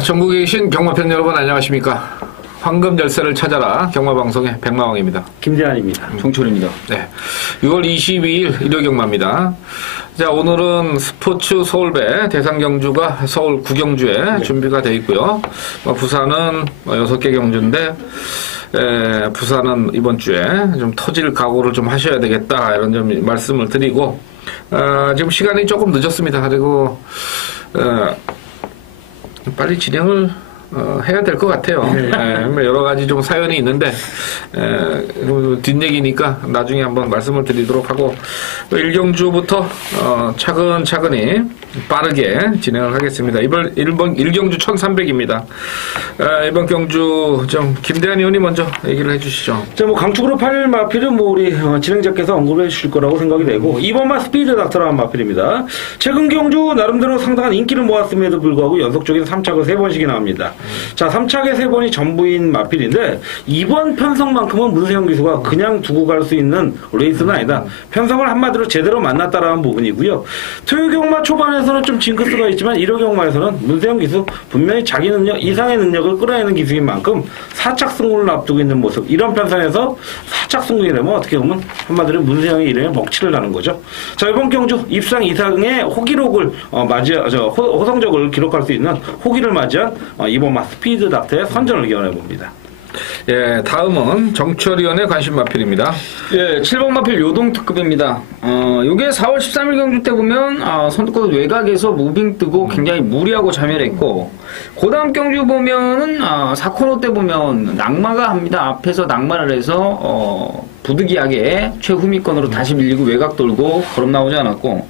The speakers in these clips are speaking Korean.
전국에 계신 경마팬 여러분 안녕하십니까. 황금 열쇠를 찾아라 경마방송의 백마왕입니다. 김대한입니다. 정철입니다. 네, 6월 22일 일요경마입니다. 자, 오늘은 스포츠 서울배 대상경주가 서울 9경주에 준비가 되어 있고요. 부산은 6개 경주인데 부산은 이번 주에 좀 터질 각오를 좀 하셔야 되겠다 이런 좀 말씀을 드리고 지금 시간이 조금 늦었습니다. 그리고 빨리 진행을 해야 될 것 같아요. 여러 가지 좀 사연이 있는데 뒷얘기니까 나중에 한번 말씀을 드리도록 하고 1경주부터 차근차근히 빠르게 진행을 하겠습니다. 이번 1경주 1300입니다. 이번 경주 좀 김대한 의원이 먼저 얘기를 해주시죠. 자, 뭐 강축으로 8 마필은 뭐 우리 진행자께서 언급해 주실 거라고 생각이 되고, 이번만 스피드 닥터라는 마필입니다. 최근 경주 나름대로 상당한 인기를 모았음에도 불구하고 연속적인 3착을 3번씩이 나옵니다. 자, 3착에 3번이 전부인 마필인데 이번 편성만큼은 문세영 기수가 그냥 두고 갈 수 있는 레이스는 아니다. 편성을 한마디로 제대로 만났다라는 부분이고요. 토요경마 초반에서는 좀 징크스가 있지만 1호경마에서는 문세영 기수 분명히 자기 능력 이상의 능력을 끌어내는 기수인 만큼 4착 승부를 앞두고 있는 모습. 이런 편성에서 4착 승부이라면 어떻게 보면 한마디로 문세영의 이름에 먹칠을 하는 거죠. 자, 이번 경주 입상 이상의 호기록을 호성적을 기록할 수 있는 호기를 맞이한 이번 스피드 닥터의 선전을 기원해 봅니다. 예, 다음은 정철위원의 관심 마필입니다. 예, 7번 마필 요동 특급입니다. 요게 4월 13일 경주 때 보면 선두권 외곽에서 무빙 뜨고 굉장히 무리하고 자멸했고, 그 다음 경주 보면은 4코너 때 보면 낙마가 합니다. 앞에서 낙마를 해서 부득이하게 최후미권으로 다시 밀리고 외곽 돌고 걸음 나오지 않았고,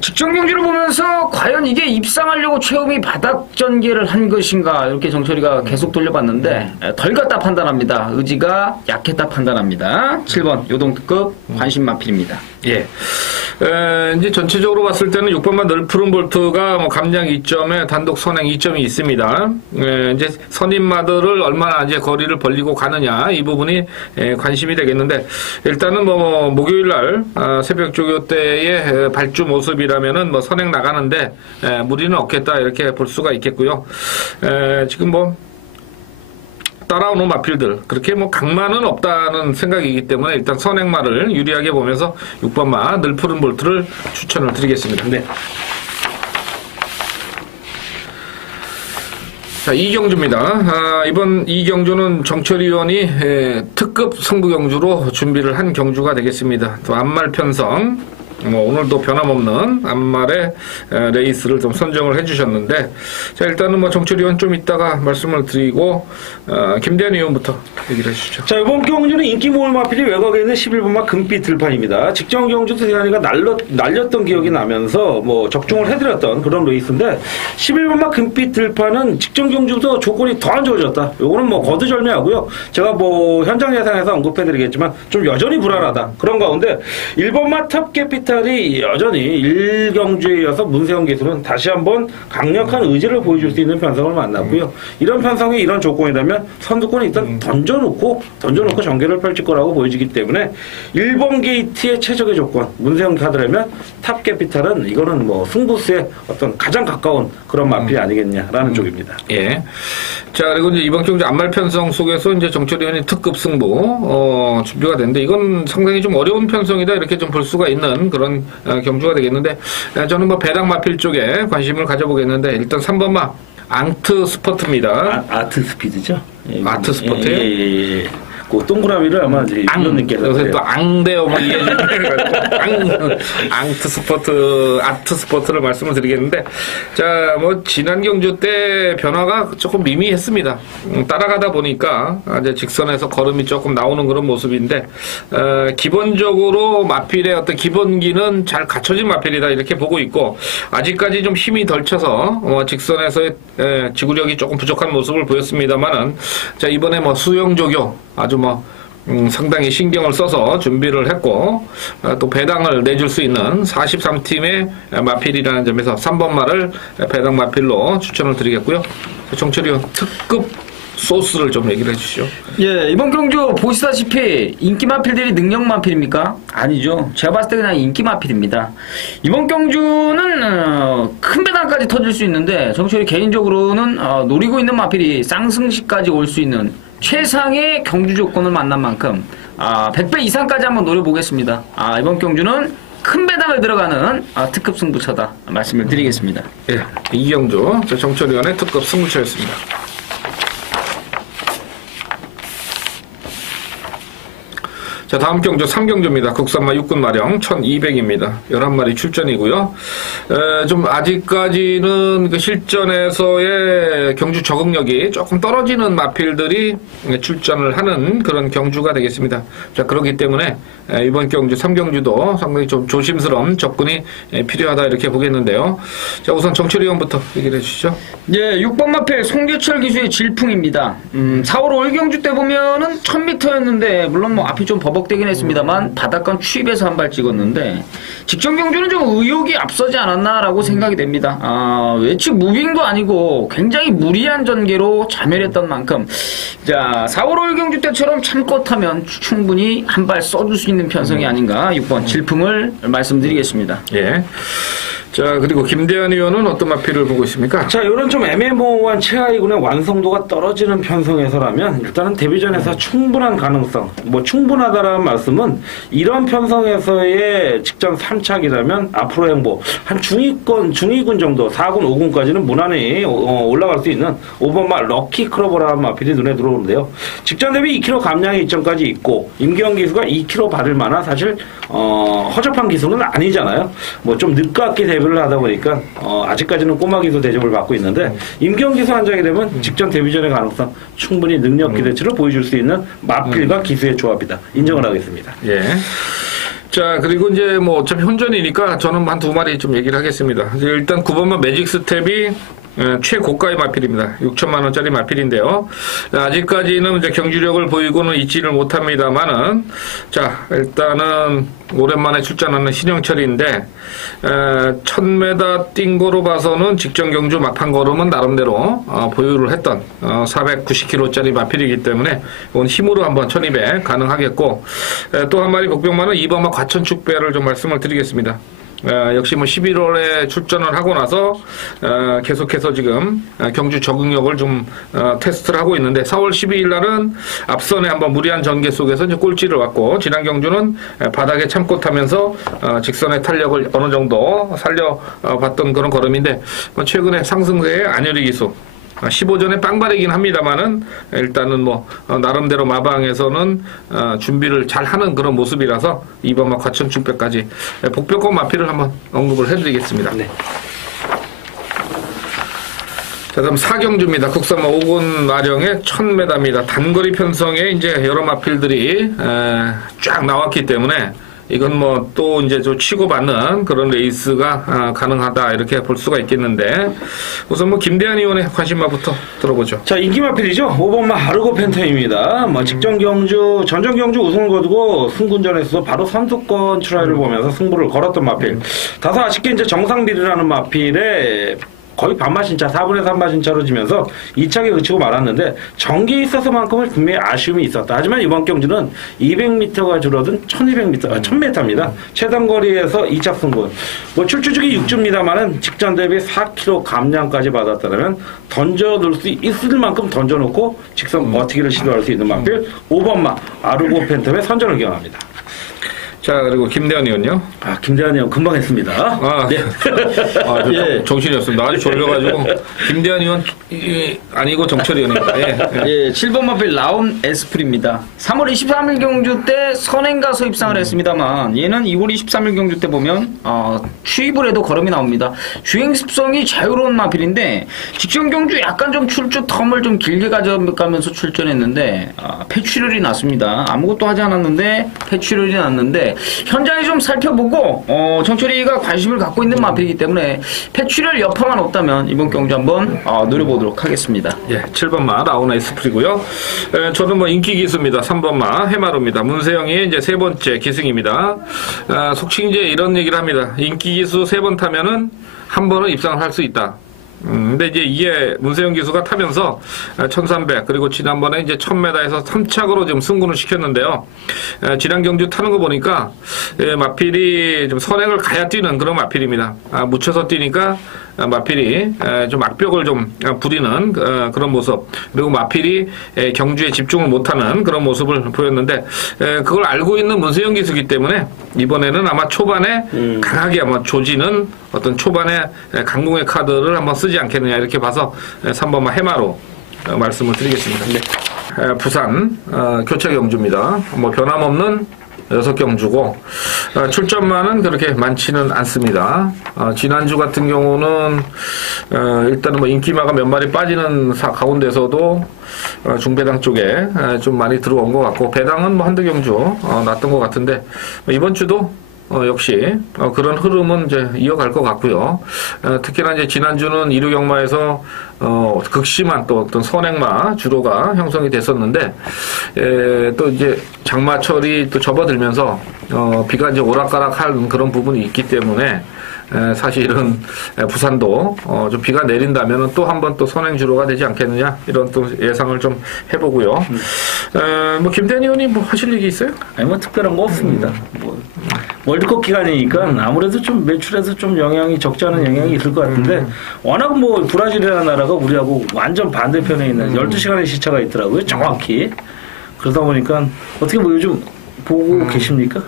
직전 경주를 보면서 과연 이게 입상하려고 최후미 바닥 전개를 한 것인가, 이렇게 정철이가 계속 돌려봤는데 덜 갔다 판단합니다. 의지가 약했다 판단합니다. 7번 요동특급 관심 마필입니다. 예. 이제 전체적으로 봤을 때는 6번만 널푸른 볼트가 뭐 감량 2점에 단독 선행 2점이 있습니다. 이제 선임마들을 얼마나 이제 거리를 벌리고 가느냐, 이 부분이 관심이 되겠는데, 일단은 뭐 목요일 날 새벽 조교 때의 발주 모습이라면은 뭐 선행 나가는데 무리는 없겠다 이렇게 볼 수가 있겠고요. 지금 뭐 따라오는 마필들 그렇게 뭐 강마는 없다는 생각이기 때문에 일단 선행마를 유리하게 보면서 6번마 널푸른 볼트를 추천을 드리겠습니다. 네. 자, 2경주입니다. 이번 2경주는 정철위 의원이 특급 승부경주로 준비를 한 경주가 되겠습니다. 또 앞말 편성, 오늘도 변함없는 앞말의 레이스를 좀 선정을 해주셨는데, 자, 일단은 뭐 정철위 의원 좀 이따가 말씀을 드리고 김대한 의원부터 얘기를 해주시죠. 자, 이번 경주는 인기 모을 마필이 외곽에 있는 11번마 금빛 들판입니다. 직전 경주도 대한이가 날렸던 기억이 나면서 뭐 적중을 해드렸던 그런 레이스인데, 11번마 금빛 들판은 직전 경주부터 조건이 더 안 좋아졌다. 요거는 뭐 거두절미하고요. 제가 뭐 현장 예상에서 언급해드리겠지만 좀 여전히 불안하다. 그런 가운데 1번마 탑캐피탈이 여전히 1경주에 이어서 문세영 기수는 다시 한번 강력한 의지를 보여줄 수 있는 편성을 만났고요. 이런 편성이 이런 조건이라면 선두권을 일단 던져놓고 전개를 펼칠 거라고 보여지기 때문에 1번 게이트의 최적의 조건 문세영 카드라면 탑캐피탈은 이거는 뭐 승부수에 어떤 가장 가까운 그런 마필이 아니겠냐라는 쪽입니다. 예. 자, 그리고 이제 이번 경주 앞말 편성 속에서 이제 정철위 의원이 특급 승부 준비가 됐는데, 이건 상당히 좀 어려운 편성이다 이렇게 좀 볼 수가 있는 그런 경주가 되겠는데, 저는 뭐 배당 마필 쪽에 관심을 가져보겠는데, 일단 3번마 앙트 스포트입니다. 아트 스피드죠? 예, 아트 스포트? 예. 그 동그라미를 아마 이제 앙님께서 요새 또 앙대어 막 앙트 스포트, 아트 스포트를 말씀을 드리겠는데, 자, 뭐 지난 경주 때 변화가 조금 미미했습니다. 따라가다 보니까 이제 직선에서 걸음이 조금 나오는 그런 모습인데, 기본적으로 마필의 어떤 기본기는 잘 갖춰진 마필이다 이렇게 보고 있고, 아직까지 좀 힘이 덜 쳐서 직선에서의 지구력이 조금 부족한 모습을 보였습니다만은, 자, 이번에 뭐 수영조교 아주 뭐 상당히 신경을 써서 준비를 했고, 또 배당을 내줄 수 있는 43팀의 마필이라는 점에서 3번마를 배당 마필로 추천을 드리겠고요. 정철위 의원 특급 소스를 좀 얘기를 해주시죠. 예, 이번 경주 보시다시피 인기 마필들이 능력 마필입니까? 아니죠. 제가 봤을 때 그냥 인기 마필입니다. 이번 경주는 큰 배당까지 터질 수 있는데 정철이 개인적으로는 노리고 있는 마필이 쌍승시까지 올 수 있는 최상의 경주 조건을 만난 만큼 100배 이상까지 한번 노려보겠습니다. 이번 경주는 큰 배당을 들어가는 특급 승부처다 말씀을 드리겠습니다. 예, 이경주 정철위원의 특급 승부처였습니다. 자, 다음 경주 3경주입니다. 국산마 육군 마령 1200입니다. 11마리 출전이고요. 좀 아직까지는 그 실전에서의 경주 적응력이 조금 떨어지는 마필들이 출전을 하는 그런 경주가 되겠습니다. 자, 그렇기 때문에 이번 경주 3경주도 상당히 좀 조심스러운 접근이 필요하다 이렇게 보겠는데요. 자, 우선 정철 의원부터 얘기를 해주시죠. 예, 6번 마필 송규철 기수의 질풍입니다. 4월 5일 경주 때 보면은 1000m였는데 물론 뭐 앞이 좀 버벅대긴 했습니다만 바닷간 추입에서 한 발 찍었는데 직전 경주는 좀 의욕이 앞서지 않았나라고 생각이 됩니다. 외측 무빙도 아니고 굉장히 무리한 전개로 자멸했던 만큼 자 4월 5일 경주 때처럼 참고 타면 충분히 한 발 써줄 수 있는 편성이 아닌가 6번 질풍을 말씀드리겠습니다. 예. 자, 그리고 김대한 의원은 어떤 마필을 보고 있습니까? 자, 이런 좀 애매모호한 최하위군의 완성도가 떨어지는 편성에서라면 일단은 데뷔전에서 충분한 가능성, 뭐 충분하다라는 말씀은 이런 편성에서의 직전 3착이라면 앞으로 행보 한 중위군 정도 4군, 5군까지는 무난히 올라갈 수 있는 5번마 럭키 크로버라는 마필이 눈에 들어오는데요. 직전 대비 2kg 감량의 이점까지 있고 임기영 기수가 2kg 받을 만한 사실 허접한 기수는 아니잖아요. 뭐 좀 늦깎이 대비를 하다 보니까 아직까지는 꼬마 기수 대접을 받고 있는데 임기영 기수 한정이 되면 직전 데뷔전의 가능성 충분히 능력 기대치를 보여줄 수 있는 마필과 기수의 조합이다. 인정을 하겠습니다. 예. 자, 그리고 이제 뭐 어차피 혼전이니까 저는 한 두 마리 좀 얘기를 하겠습니다. 일단 9번만 매직 스텝이 최고가의 마필입니다. 6천만 원짜리 마필인데요. 아직까지는 이제 경주력을 보이고는 있지를 못합니다만은 자, 일단은 오랜만에 출전하는 신영철인데 1000m 뛴 거로 봐서는 직전 경주 막판 걸음은 나름대로 보유를 했던 490kg짜리 마필이기 때문에 이건 힘으로 한번 1200 가능하겠고 또 한 마리 복병마는 2번마 과천축배를 좀 말씀을 드리겠습니다. 역시 뭐 11월에 출전을 하고 나서 계속해서 지금 경주 적응력을 좀 테스트를 하고 있는데 4월 12일 날은 앞선에 한번 무리한 전개 속에서 이제 꼴찌를 왔고 지난 경주는 바닥에 참고 타면서 직선의 탄력을 어느 정도 살려봤던 그런 걸음인데 최근에 상승세의 안열이 기수 15전에 빵발이긴 합니다만은 일단은 뭐 나름대로 마방에서는 준비를 잘 하는 그런 모습이라서 이번만 과천축배까지 복병권 마필을 한번 언급을 해드리겠습니다. 네. 자, 다음 4경주입니다. 국산마 5군 마령의 1000m입니다. 단거리 편성에 이제 여러 마필들이 쫙 나왔기 때문에 이건 뭐 또 이제 좀 치고받는 그런 레이스가 가능하다 이렇게 볼 수가 있겠는데 우선 뭐 김대한 의원의 관심마부터 들어보죠. 자, 인기 마필이죠. 5번마 아르고 펜터입니다. 뭐 직전 경주, 전전 경주 우승을 거두고 승군전에서 바로 선두권 출하를 보면서 승부를 걸었던 마필. 다소 아쉽게 이제 정상 비례라는 마필에 거의 반마신차, 4분의 3마신차로 지면서 2착에 그치고 말았는데 전기에 있어서만큼은 분명히 아쉬움이 있었다. 하지만 이번 경주는 200m가 줄어든 1000m입니다. 최단거리에서 2착 승부. 뭐 출주주기 6주입니다만은 직전 대비 4kg 감량까지 받았다면 던져놓을 수 있을 만큼 던져놓고 직선 버티기를 시도할 수 있는 마필 5번마 아르고 팬텀의 선전을 기원합니다. 자, 그리고 김대한 의원요? 김대한 의원 금방 했습니다. 네. 예. 정신이 없습니다. 아주 졸려가지고 김대한 의원 아니고 정철 의원입니다. 예, 7번 마필 라운 에스프리입니다. 3월 23일 경주 때 선행가서 입상을 했습니다만 얘는 2월 23일 경주 때 보면 추입을 해도 걸음이 나옵니다. 주행 습성이 자유로운 마필인데 직전 경주 약간 좀 출주 텀을 좀 길게 가져가면서 출전했는데 폐출혈이 났습니다. 아무것도 하지 않았는데 폐출혈이 났는데 현장에 좀 살펴보고 정철이가 관심을 갖고 있는 마필이기 때문에 폐출혈 여파만 없다면 이번 경주 한번 노려보도록 하겠습니다. 예, 7번마 라운 에스프리고요. 저는 뭐 인기 기수입니다. 3번마 해마루입니다. 문세영이 이제 세 번째 기승입니다. 속칭 이제 이런 얘기를 합니다. 인기 기수 3번 타면은 한 번은 입상을 할 수 있다. 근데 이제 이게 문세영 기수가 타면서 1300 그리고 지난번에 이제 1000m에서 3착으로 지금 승부를 시켰는데요. 지난 경주 타는 거 보니까 마필이 좀 선행을 가야 뛰는 그런 마필입니다. 묻혀서 뛰니까 마필이 좀 악벽을 좀 부리는 그런 모습, 그리고 마필이 경주에 집중을 못하는 그런 모습을 보였는데 그걸 알고 있는 문세영 기수기 때문에 이번에는 아마 초반에 강하게 아마 조지는 어떤 초반에 강공의 카드를 한번 쓰지 않겠느냐 이렇게 봐서 3번마 해마로 말씀을 드리겠습니다. 부산 교체 경주입니다. 뭐 변함없는 6경주고 출전만은 그렇게 많지는 않습니다. 지난주 같은 경우는 일단은 뭐 인기마가 몇 마리 빠지는 가운데서도 중배당 쪽에 좀 많이 들어온 것 같고 배당은 뭐 한두 경주 났던 것 같은데 이번 주도 역시 그런 흐름은 이제 이어갈 것 같고요. 특히나 이제 지난주는 이루경마에서 극심한 또 어떤 선행마 주로가 형성이 됐었는데 또 이제 장마철이 또 접어들면서 비가 이제 오락가락한 그런 부분이 있기 때문에 사실은 부산도 좀 비가 내린다면은 또 한 번 또 선행 주로가 되지 않겠느냐 이런 또 예상을 좀 해보고요. 뭐 김대현 의원님 뭐 하실 얘기 있어요? 아니 뭐 특별한 거 없습니다. 뭐 월드컵 기간이니까 아무래도 좀 매출에서 좀 영향이 적지 않은 영향이 있을 것 같은데 워낙 뭐 브라질이라는 나라가 우리하고 완전 반대편에 있는 12시간의 시차가 있더라고요. 정확히. 그러다 보니까 어떻게 뭐 요즘 보고 계십니까?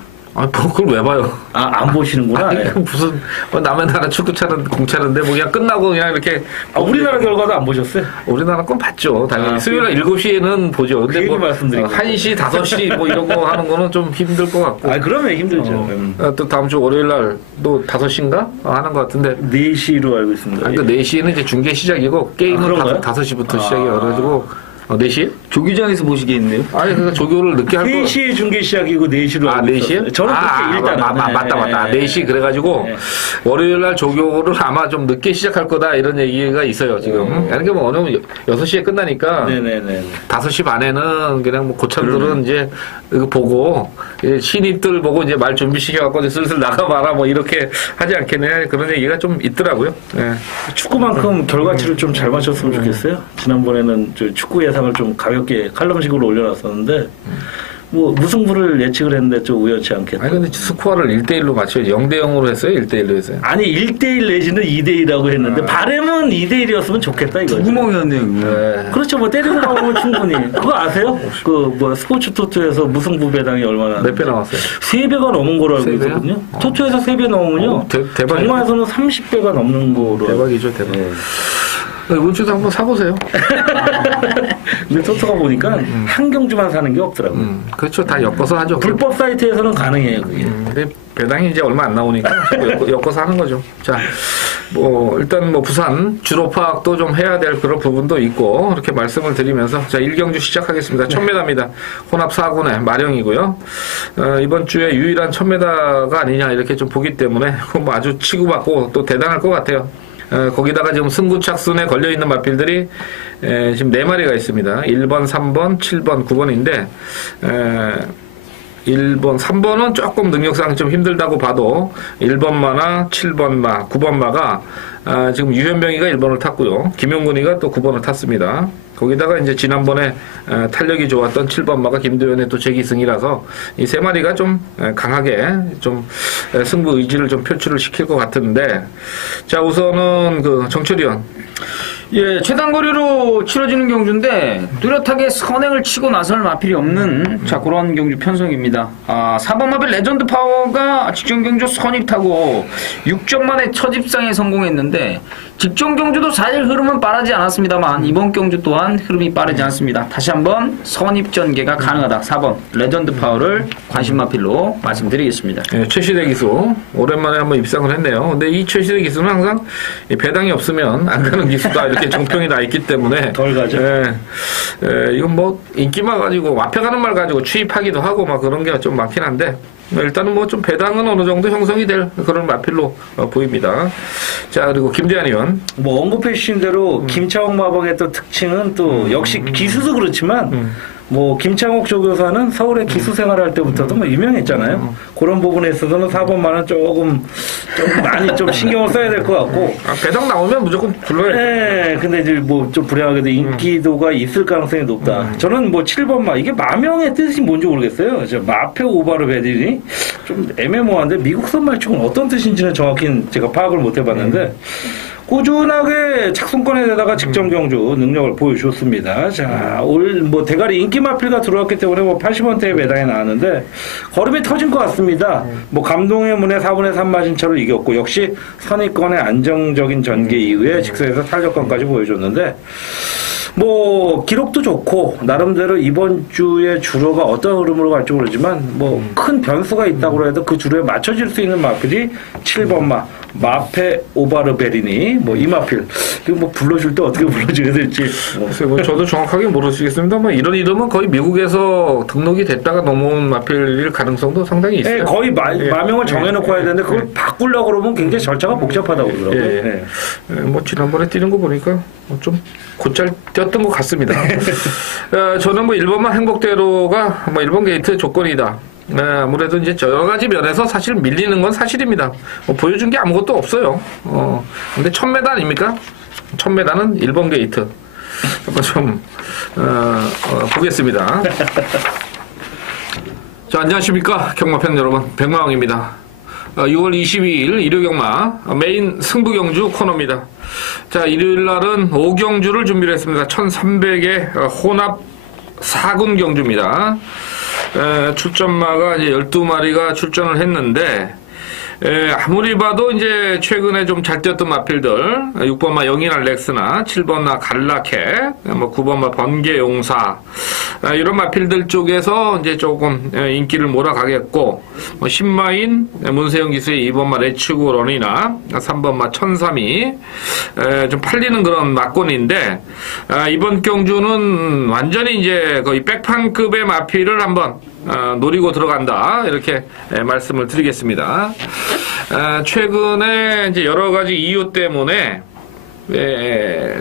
그걸 왜 봐요? 안 보시는구나. 아니, 무슨 남의 나라 축구 공차는데 뭐 그냥 끝나고 그냥 이렇게 우리나라 결과도 안 보셨어요? 우리나라 건 봤죠. 당연히 수요일 7시에는 보죠. 근데 뭐 말씀드리고 1시, 5시 뭐 이런 거 하는 거는 좀 힘들 것 같고. 그러면 힘들죠. 또 다음 주 월요일 날 또 5시인가 하는 것 같은데 4시로 알고 있습니다. 그러니까 4시에는 이제 중계 시작이고 게임은 5시부터 시작이라 그래가지고 4시? 조규장에서 보시겠네요. 아니, 그러니까 조교를 늦게 할 거. 3시에 중계 시작이고 4시로 알고 4시에? 저는 그렇게 일단 맞다. 4시. 그래가지고, 월요일 날 조교를 아마 좀 늦게 시작할 거다, 이런 얘기가 있어요, 지금. 그러니까 뭐, 어느 6시에 끝나니까. 네네네. 5시 반에는 그냥 뭐, 고참들은 이제, 이거 보고, 신입들 보고 이제 말 준비시켜갖고 이제 슬슬 나가봐라, 뭐, 이렇게 하지 않겠냐, 그런 얘기가 좀 있더라고요. 예. 축구만큼 결과치를 좀 잘 맞췄으면 좋겠어요. 지난번에는 저 축구 예상을 좀 가볍게 칼럼식으로 올려놨었는데 뭐 무승부를 예측을 했는데 좀 우연치 않게. 아니 근데 스코어를 1대1로 맞춰야지. 0대0으로 했어요? 1대1로 했어요? 아니 1대1 내지는 2대2라고 했는데 바람은 2대1이었으면 좋겠다 이거죠. 구멍이었네요. 네. 그렇죠. 뭐 때리고 나오면 충분히. 그거 아세요? 그 뭐 스포츠 토토에서 무승부 배당이 얼마나 몇 배 나왔어요? 3배가 넘은 거로 알고 3배요? 있거든요. 토토에서 3배 넘으면요. 대박이죠. 정마에서는 30배가 넘는 거로. 대박이죠, 대박. 네. 이번 주도 한번 사보세요. 근데 토토가 보니까 한 경주만 사는 게 없더라고요. 그렇죠. 다 엮어서 하죠. 불법 사이트에서는 가능해요, 그게. 근데 배당이 이제 얼마 안 나오니까 엮어서 하는 거죠. 자, 뭐, 일단 뭐 부산 주로 파악도 좀 해야 될 그런 부분도 있고, 이렇게 말씀을 드리면서, 자, 1경주 시작하겠습니다. 1000m입니다. 혼합 4군의 마령이고요. 이번 주에 유일한 1000m가 아니냐, 이렇게 좀 보기 때문에, 뭐 아주 치고받고 또 대단할 것 같아요. 거기다가 지금 승부착순에 걸려있는 마필들이 지금 4마리가 있습니다. 1번, 3번, 7번, 9번인데 1번, 3번은 조금 능력상 좀 힘들다고 봐도 1번마나 7번마, 9번마가 지금 유현병이가 1번을 탔고요. 김용근이가 또 9번을 탔습니다. 거기다가 이제 지난번에 탄력이 좋았던 7번마가 김도현의 또 재기승이라서 이 3마리가 좀 강하게 좀 승부 의지를 좀 표출을 시킬 것 같은데, 자, 우선은 그 정철위원. 예, 최단거리로 치러지는 경주인데 뚜렷하게 선행을 치고 나설 마필이 없는 자 그런 경주 편성입니다. 4번 마필 레전드 파워가 직전 경주 선입타고 6점 만에 첫 입상에 성공했는데 직전 경주도 사실 흐름은 빠르지 않았습니다만 이번 경주 또한 흐름이 빠르지 않습니다. 다시 한번 선입 전개가 가능하다. 4번 레전드 파워를 관심 마필로 말씀드리겠습니다. 예, 최시대 기수 오랜만에 한번 입상을 했네요. 근데 이 최시대 기수는 항상 이 배당이 없으면 안 가는 기수다 이렇게 정평이 나 있기 때문에 덜 가죠. 이건 뭐 인기만 가지고 앞에가는 말 가지고 취입하기도 하고 막 그런 게 좀 많긴 한데 일단은 뭐 좀 배당은 어느 정도 형성이 될 그런 마필로 보입니다. 자, 그리고 김대한 의원. 뭐 언급해 주신 대로 김차홍 마방의 또 특징은 또 역시 기수도 그렇지만 뭐 김창옥 조교사는 서울에 기수 생활할 때부터도 뭐 유명했잖아요. 그런 부분에 있어서는 4번만은 조금 많이 좀 신경을 써야 될 것 같고. 배당 나오면 무조건 불러야 돼. 네, 근데 이제 뭐 좀 불행하게도 인기도가 있을 가능성이 높다. 저는 뭐 7번마 이게 마명의 뜻이 뭔지 모르겠어요. 마페 오바르 베딜이 좀 애매모호한데 미국선 말축은 어떤 뜻인지는 정확히 제가 파악을 못 해봤는데. 꾸준하게 착순권에다가 직전 경주 능력을 보여줬습니다. 자, 올 뭐 대가리 인기 마필가 들어왔기 때문에 뭐 80원대에 매당이 나왔는데 걸음이 터진 것 같습니다. 뭐 감동의 문에 4분의 3 마진차로 이겼고 역시 선의권의 안정적인 전개 이후에 직선에서 탄력권까지 보여줬는데 뭐 기록도 좋고 나름대로 이번 주에 주로가 어떤 흐름으로 갈지 모르지만 뭐 큰 변수가 있다고 해도 그 주로에 맞춰질 수 있는 마필이 7번마 마페 오바르베리니 뭐 이 마필 이거 뭐 불러줄 때 어떻게 불러줘야 될지 글쎄요, 뭐 저도 정확하게 모르시겠습니다. 뭐 이런 이름은 거의 미국에서 등록이 됐다가 넘어온 마필일 가능성도 상당히 있어요. 네, 거의 마명을 정해놓고 해야 되는데 그걸 바꾸려고 그러면 굉장히 절차가 복잡하다고 그러더라고요. 예. 뭐 지난번에 뛰는 거 보니까 좀 곧잘 뛰었던 것 같습니다. 저는 뭐 1번만 행복대로가 뭐 1번 게이트 조건이다. 아무래도 이제 여러 가지 면에서 사실 밀리는 건 사실입니다. 뭐 보여준 게 아무것도 없어요. 근데 1000m 아닙니까? 1000m는 1번 게이트. 한번 좀, 보겠습니다. 자, 안녕하십니까. 경마팬 여러분. 백마왕입니다. 6월 22일 일요 경마 메인 승부 경주 코너입니다. 자, 일요일 날은 5경주를 준비를 했습니다. 1300의 혼합 4군 경주입니다. 출전마가 이제 12마리가 출전을 했는데, 아무리 봐도 이제 최근에 좀 잘 뛰었던 마필들, 6번마 영인할 렉스나, 7번마 갈라케, 뭐 9번마 번개용사, 이런 마필들 쪽에서 이제 조금 인기를 몰아가겠고, 뭐 10마인 문세영 기수의 2번마 레츠고 런이나, 3번마 천삼이, 좀 팔리는 그런 막권인데, 이번 경주는 완전히 이제 거의 백판급의 마필을 한번 노리고 들어간다. 이렇게 말씀을 드리겠습니다. 최근에 이제 여러 가지 이유 때문에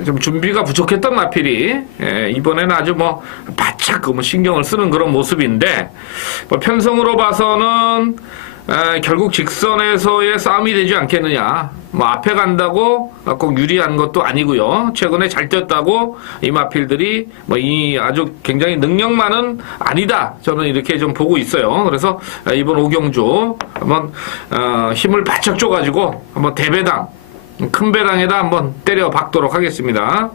좀 준비가 부족했던 마필이 이번에는 아주 뭐 바짝 뭐 신경을 쓰는 그런 모습인데 뭐 편성으로 봐서는 결국 직선에서의 싸움이 되지 않겠느냐. 뭐 앞에 간다고 꼭 유리한 것도 아니고요. 최근에 잘 뛰었다고 이 마필들이 뭐 이 아주 굉장히 능력만은 아니다. 저는 이렇게 좀 보고 있어요. 그래서 이번 5경주 한번 힘을 바짝 줘가지고 한번 대배당 큰 배당에다 한번 때려 박도록 하겠습니다.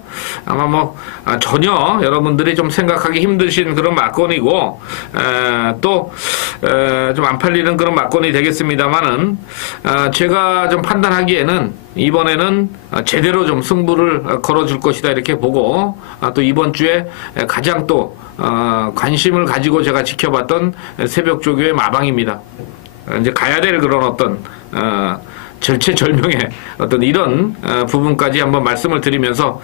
아마 뭐 전혀 여러분들이 좀 생각하기 힘드신 그런 막건이고 또 좀 안 팔리는 그런 막건이 되겠습니다만은 제가 좀 판단하기에는 이번에는 제대로 좀 승부를 걸어줄 것이다 이렇게 보고 또 이번 주에 가장 또 관심을 가지고 제가 지켜봤던 새벽조교의 마방입니다. 이제 가야 될 그런 어떤 절체절명의 어떤 이런 부분까지 한번 말씀을 드리면서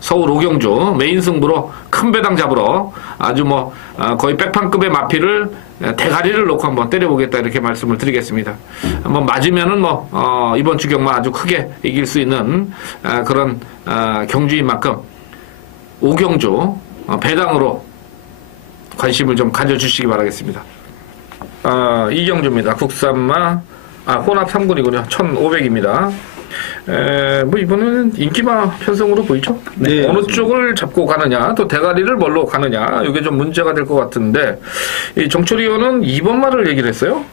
서울 5경주 메인 승부로 큰 배당 잡으러 아주 뭐 거의 백판급의 마필을 대가리를 놓고 한번 때려보겠다 이렇게 말씀을 드리겠습니다. 한번 맞으면은 뭐 이번 주 경마 아주 크게 이길 수 있는 그런 경주인 만큼 5경주 배당으로 관심을 좀 가져주시기 바라겠습니다. 이 경주입니다. 국산마 혼합 3군이군요. 1500입니다. 뭐 이번에는 인기마 편성으로 보이죠? 네, 어느 쪽을 잡고 가느냐, 또 대가리를 뭘로 가느냐, 이게 좀 문제가 될 것 같은데, 이 정철이 의원은 2번마를 얘기를 했어요?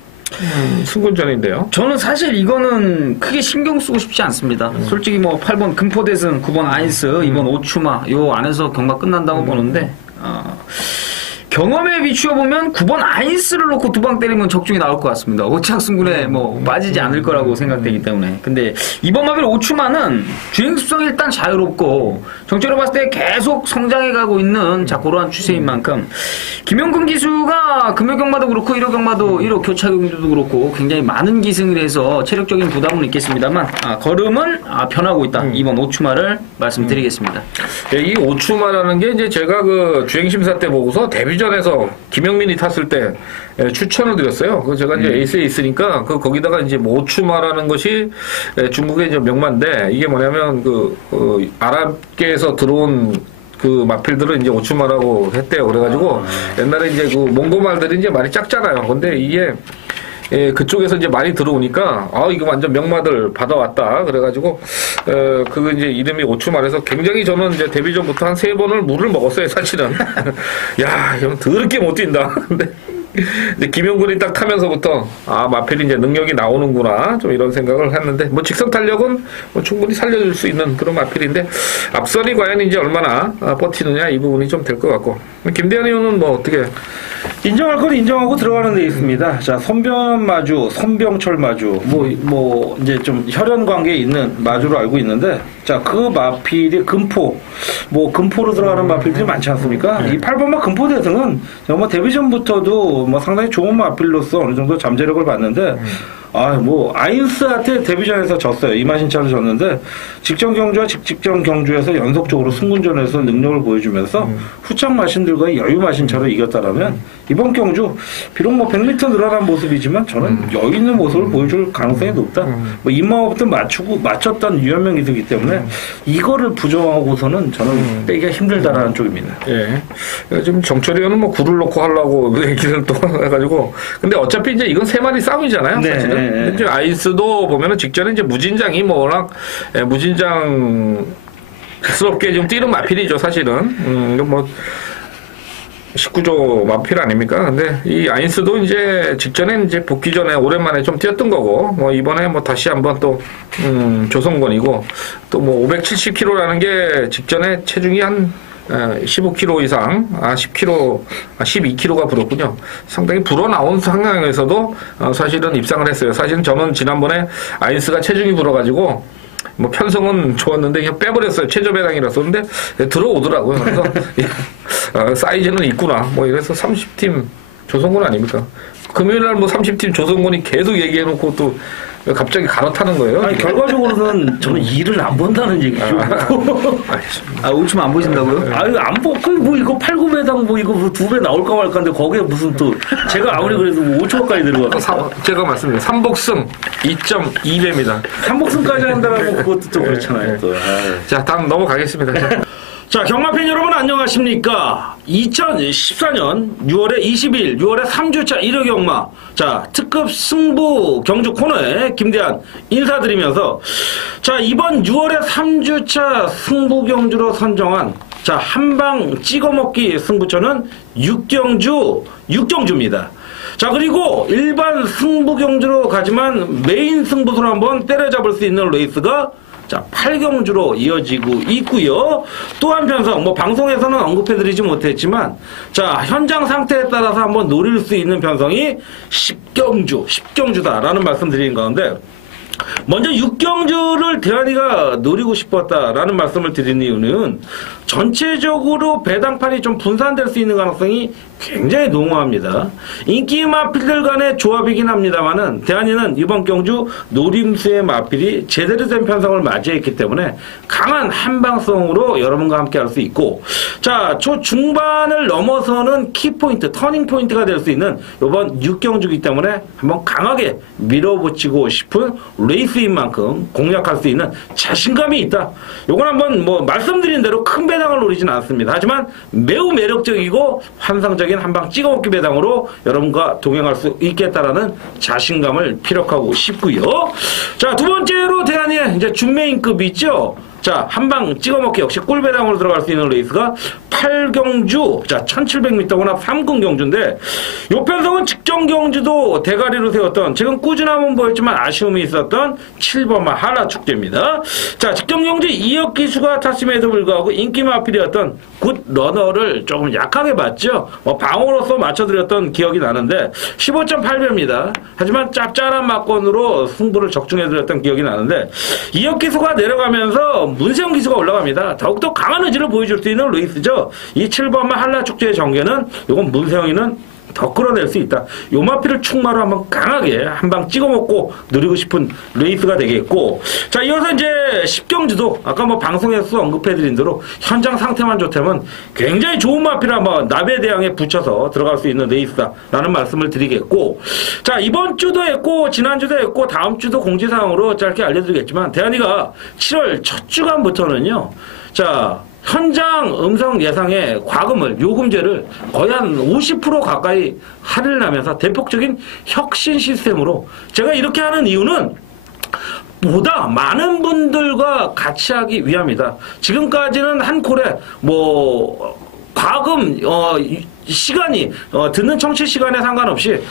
승군전인데요. 저는 사실 이거는 크게 신경 쓰고 싶지 않습니다. 솔직히 뭐 8번 금포대승, 9번 아이스, 2번 오추마 요 안에서 경마 끝난다고 보는데 경험에 비추어 보면 9번 아이스를 놓고 두 방 때리면 적중이 나올 것 같습니다. 오착승군에 뭐 빠지지 않을 거라고 생각되기 때문에. 근데 이번 마필 오추마는 주행 습성이 일단 자유롭고 정체로 봤을 때 계속 성장해가고 있는 자 그러한 추세인 만큼 김영근 기수가 금요경마도 그렇고 1호 경마도 1호 교차경주도 그렇고 굉장히 많은 기승을 해서 체력적인 부담은 있겠습니다만 걸음은 편하고 있다. 이번 오추마를 말씀드리겠습니다. 이 오추마라는 게 이제 제가 그 주행심사 때 보고서 데뷔전에서 김영민이 탔을 때 추천을 드렸어요. 그 제가 이제 에이스에 있으니까 거기다가 이제 뭐 오추마라는 것이 중국의 이제 명마인데 이게 뭐냐면 아랍계에서 들어온 그 마필들은 이제 오추마라고 했대요. 그래가지고 옛날에 이제 그 몽고말들이 이제 말이 작잖아요. 근데 이게 그쪽에서 이제 많이 들어오니까 이거 완전 명마들 받아왔다. 그래가지고 그거 이제 이름이 오추마라서 굉장히 저는 이제 데뷔 전부터 한 3번을 물을 먹었어요. 사실은. 야, 형 더럽게 못 뛴다. 근데 이제 김용군이 딱 타면서부터 마필이 이제 능력이 나오는구나 좀 이런 생각을 했는데 뭐 직선 탄력은 뭐 충분히 살려줄 수 있는 그런 마필인데 앞선이 과연 이제 얼마나 버티느냐 이 부분이 좀 될 것 같고 김대한 의원은 뭐 어떻게 인정할 건 인정하고 들어가는 데 있습니다. 자, 손변 마주, 손병철 마주, 뭐, 이제 좀 혈연 관계에 있는 마주로 알고 있는데, 자, 그 마필이 금포로 들어가는 마필들이 많지 않습니까? 이 8번마 금포 대승은 정말 데뷔 전부터도 뭐 상당히 좋은 마필로서 어느 정도 잠재력을 봤는데, 아인스한테 데뷔전에서 졌어요. 이마신차로 졌는데, 직전 경주와 직직전 경주에서 연속적으로 승군전에서 능력을 보여주면서 후창 마신들과의 여유 마신차로 이겼다라면, 이번 경주, 비록 뭐 100m 늘어난 모습이지만 저는 여유 있는 모습을 보여줄 가능성이 높다. 뭐 입마부터 맞췄던 유현명 기수이기 때문에 이거를 부정하고서는 저는 빼기가 힘들다라는 쪽입니다. 예. 지금 정철이 의원은 뭐 굴을 놓고 하려고 얘기를 또 해가지고. 근데 어차피 이제 이건 3마리 싸움이잖아요. 네, 사실은. 네. 근데 이제 아이스도 보면은 직전에 이제 무진장이 뭐 워낙 무진장스럽게 좀 뛰는 마필이죠, 사실은. 뭐 19조 마필 아닙니까? 근데 이 아인스도 이제 직전에 이제 복귀 전에 오랜만에 좀 뛰었던 거고, 뭐 이번에 뭐 다시 한번 또, 조성권이고, 또 뭐 570kg라는 게 직전에 체중이 한 15kg 이상, 10kg, 12kg가 불었군요. 상당히 불어나온 상황에서도 사실은 입상을 했어요. 사실은 저는 지난번에 아인스가 체중이 불어가지고, 뭐 편성은 좋았는데 그냥 빼버렸어요. 최저 배당이라서. 근데 들어오더라고요. 그래서 사이즈는 있구나. 뭐 이래서 30팀 조성군 아닙니까? 금요일날 뭐 30팀 조성군이 계속 얘기해놓고 또 갑자기 갈아타는 거예요. 아니, 결과적으로는 저는 일을 안 본다는 얘기죠. 오추마 안 보신다고요? 안 보고, 뭐 이거 8, 9배당 뭐 이거 2배 나올까 말까인데 거기에 무슨 또, 제가 아무리 그래도 뭐 5초까지 들어가. 제가 말씀드린 3복승 2.2배입니다. 3복승까지 한다라고 그것도 또 그렇잖아요. 또. 자, 다음 넘어가겠습니다. 자, 경마팬 여러분 안녕하십니까? 2014년 6월에 20일, 6월에 3주차 1회 경마. 자, 특급 승부 경주 코너에 김대한 인사드리면서, 자, 이번 6월에 3주차 승부 경주로 선정한, 자, 한방 찍어먹기 승부처는 6경주입니다. 자, 그리고 일반 승부 경주로 가지만 메인 승부수로 한번 때려잡을 수 있는 레이스가 자, 8경주로 이어지고 있고요. 또 한 편성, 뭐 방송에서는 언급해드리지 못했지만, 자, 현장 상태에 따라서 한번 노릴 수 있는 편성이 10경주다라는 말씀 드리는 가운데, 먼저 6경주를 대한이가 노리고 싶었다라는 말씀을 드리는 이유는 전체적으로 배당판이 좀 분산될 수 있는 가능성이 굉장히 농후합니다. 인기 마필들 간의 조합이긴 합니다만은 대한이는 이번 경주 노림수의 마필이 제대로 된 편성을 맞이했기 때문에 강한 한방성으로 여러분과 함께 할 수 있고, 자, 초중반을 넘어서는 키포인트, 터닝포인트가 될 수 있는 이번 6경주이기 때문에 한번 강하게 밀어붙이고 싶은 레이스인 만큼 공략할 수 있는 자신감이 있다. 요건 한번 뭐 말씀드린 대로 큰 배당을 노리진 않습니다. 하지만 매우 매력적이고 환상적인 한방 찍어먹기 배당으로 여러분과 동행할 수 있겠다라는 자신감을 피력하고 싶고요. 자, 두 번째로 대한이의 이제 준메인급 있죠. 자, 한방 찍어먹기 역시 꿀배당으로 들어갈 수 있는 레이스가 8경주, 자, 1700m 혼합 3군 경주인데, 요 편성은 직전 경주도 대가리로 세웠던, 지금 꾸준함은 보였지만 아쉬움이 있었던 7번마 한라축제입니다. 자, 직전 경주 이혁 기수가 탔음에도 불구하고 인기 마필이었던 굿 러너를 조금 약하게 봤죠. 방어로서 맞춰드렸던 기억이 나는데, 15.8배입니다. 하지만 짭짤한 막건으로 승부를 적중해드렸던 기억이 나는데, 이혁 기수가 내려가면서 문세영 기수가 올라갑니다. 더욱더 강한 의지를 보여줄 수 있는 레이스죠. 이 7번마 한라축제의 전개는 이건 문세영이는 더 끌어낼 수 있다. 요 마필을 충마로 한번 강하게 한방 찍어먹고 누리고 싶은 레이스가 되겠고, 자, 이어서 이제 10경주도 아까 뭐 방송에서 언급해드린 대로 현장 상태만 좋다면 굉장히 좋은 마필을 한번 나베대항에 붙여서 들어갈 수 있는 레이스다라는 말씀을 드리겠고, 자, 이번 주도 했고 지난주도 했고 다음 주도 공지사항으로 짧게 알려드리겠지만 대한이가 7월 첫 주간부터는요, 자, 현장 음성 예상의 과금을 요금제를 거의 한 50% 가까이 할인을 하면서 대폭적인 혁신 시스템으로 제가 이렇게 하는 이유는 보다 많은 분들과 같이 하기 위함이다. 지금까지는 한 콜에 뭐 과금 시간이 듣는 청취 시간에 상관없이